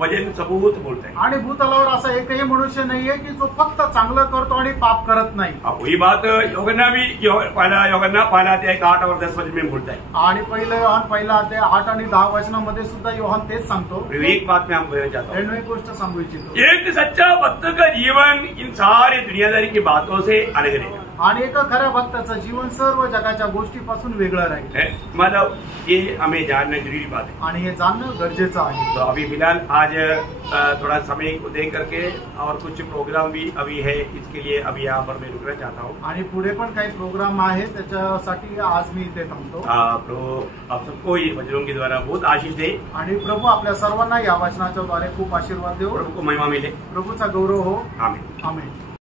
वचन सबूत बोलते हैं। आणि भूतलावर असा एकही मनुष्य नाहीये की जो फक्त चांगलं करतो आणि पाप करत नाही। वही बात योगन्ना भी पहला अध्याय का 8 और 10 वचन में बोलता है। आणि पहिलं योहान पहिला अध्याय 8 आणि 10 वचनामध्ये सुद्धा योहान तेच सांगतो। एक बात मैं आपको कहना चाहता हूँ, रेणू एक गोष्ट सांगू इच्छितो, एक सच्चा भक्त का जीवन इन सारी दुनियादारी की बातों से अलग रहेगा। आणि एका खऱ्या भक्ताचं जीवन सर्व जगाच्या गोष्टीपासून वेगळं राहील। मतलब ये हमें जानना जरूरी बात है, आणि हे जाणणं गरजेचं आहे। तो अभी फिलहाल आज थोड़ा समय को दे करके और कुछ प्रोग्राम भी अभी है, इसके लिए अभी यहाँ पर मैं रुकना चाहता हूँ। आणि पुढे पण काही प्रोग्राम आहे त्याच्यासाठी आज मी इथे थांबतो। प्रभु आप सबको ये वचनों के द्वारा बहुत आशीष दे, आणि प्रभू आपल्या सर्वांना या वचनाच्या द्वारे खूप आशीर्वाद देऊ। प्रभु को महिमा मिले। प्रभूचा गौरव हो। आमीन। आमेन।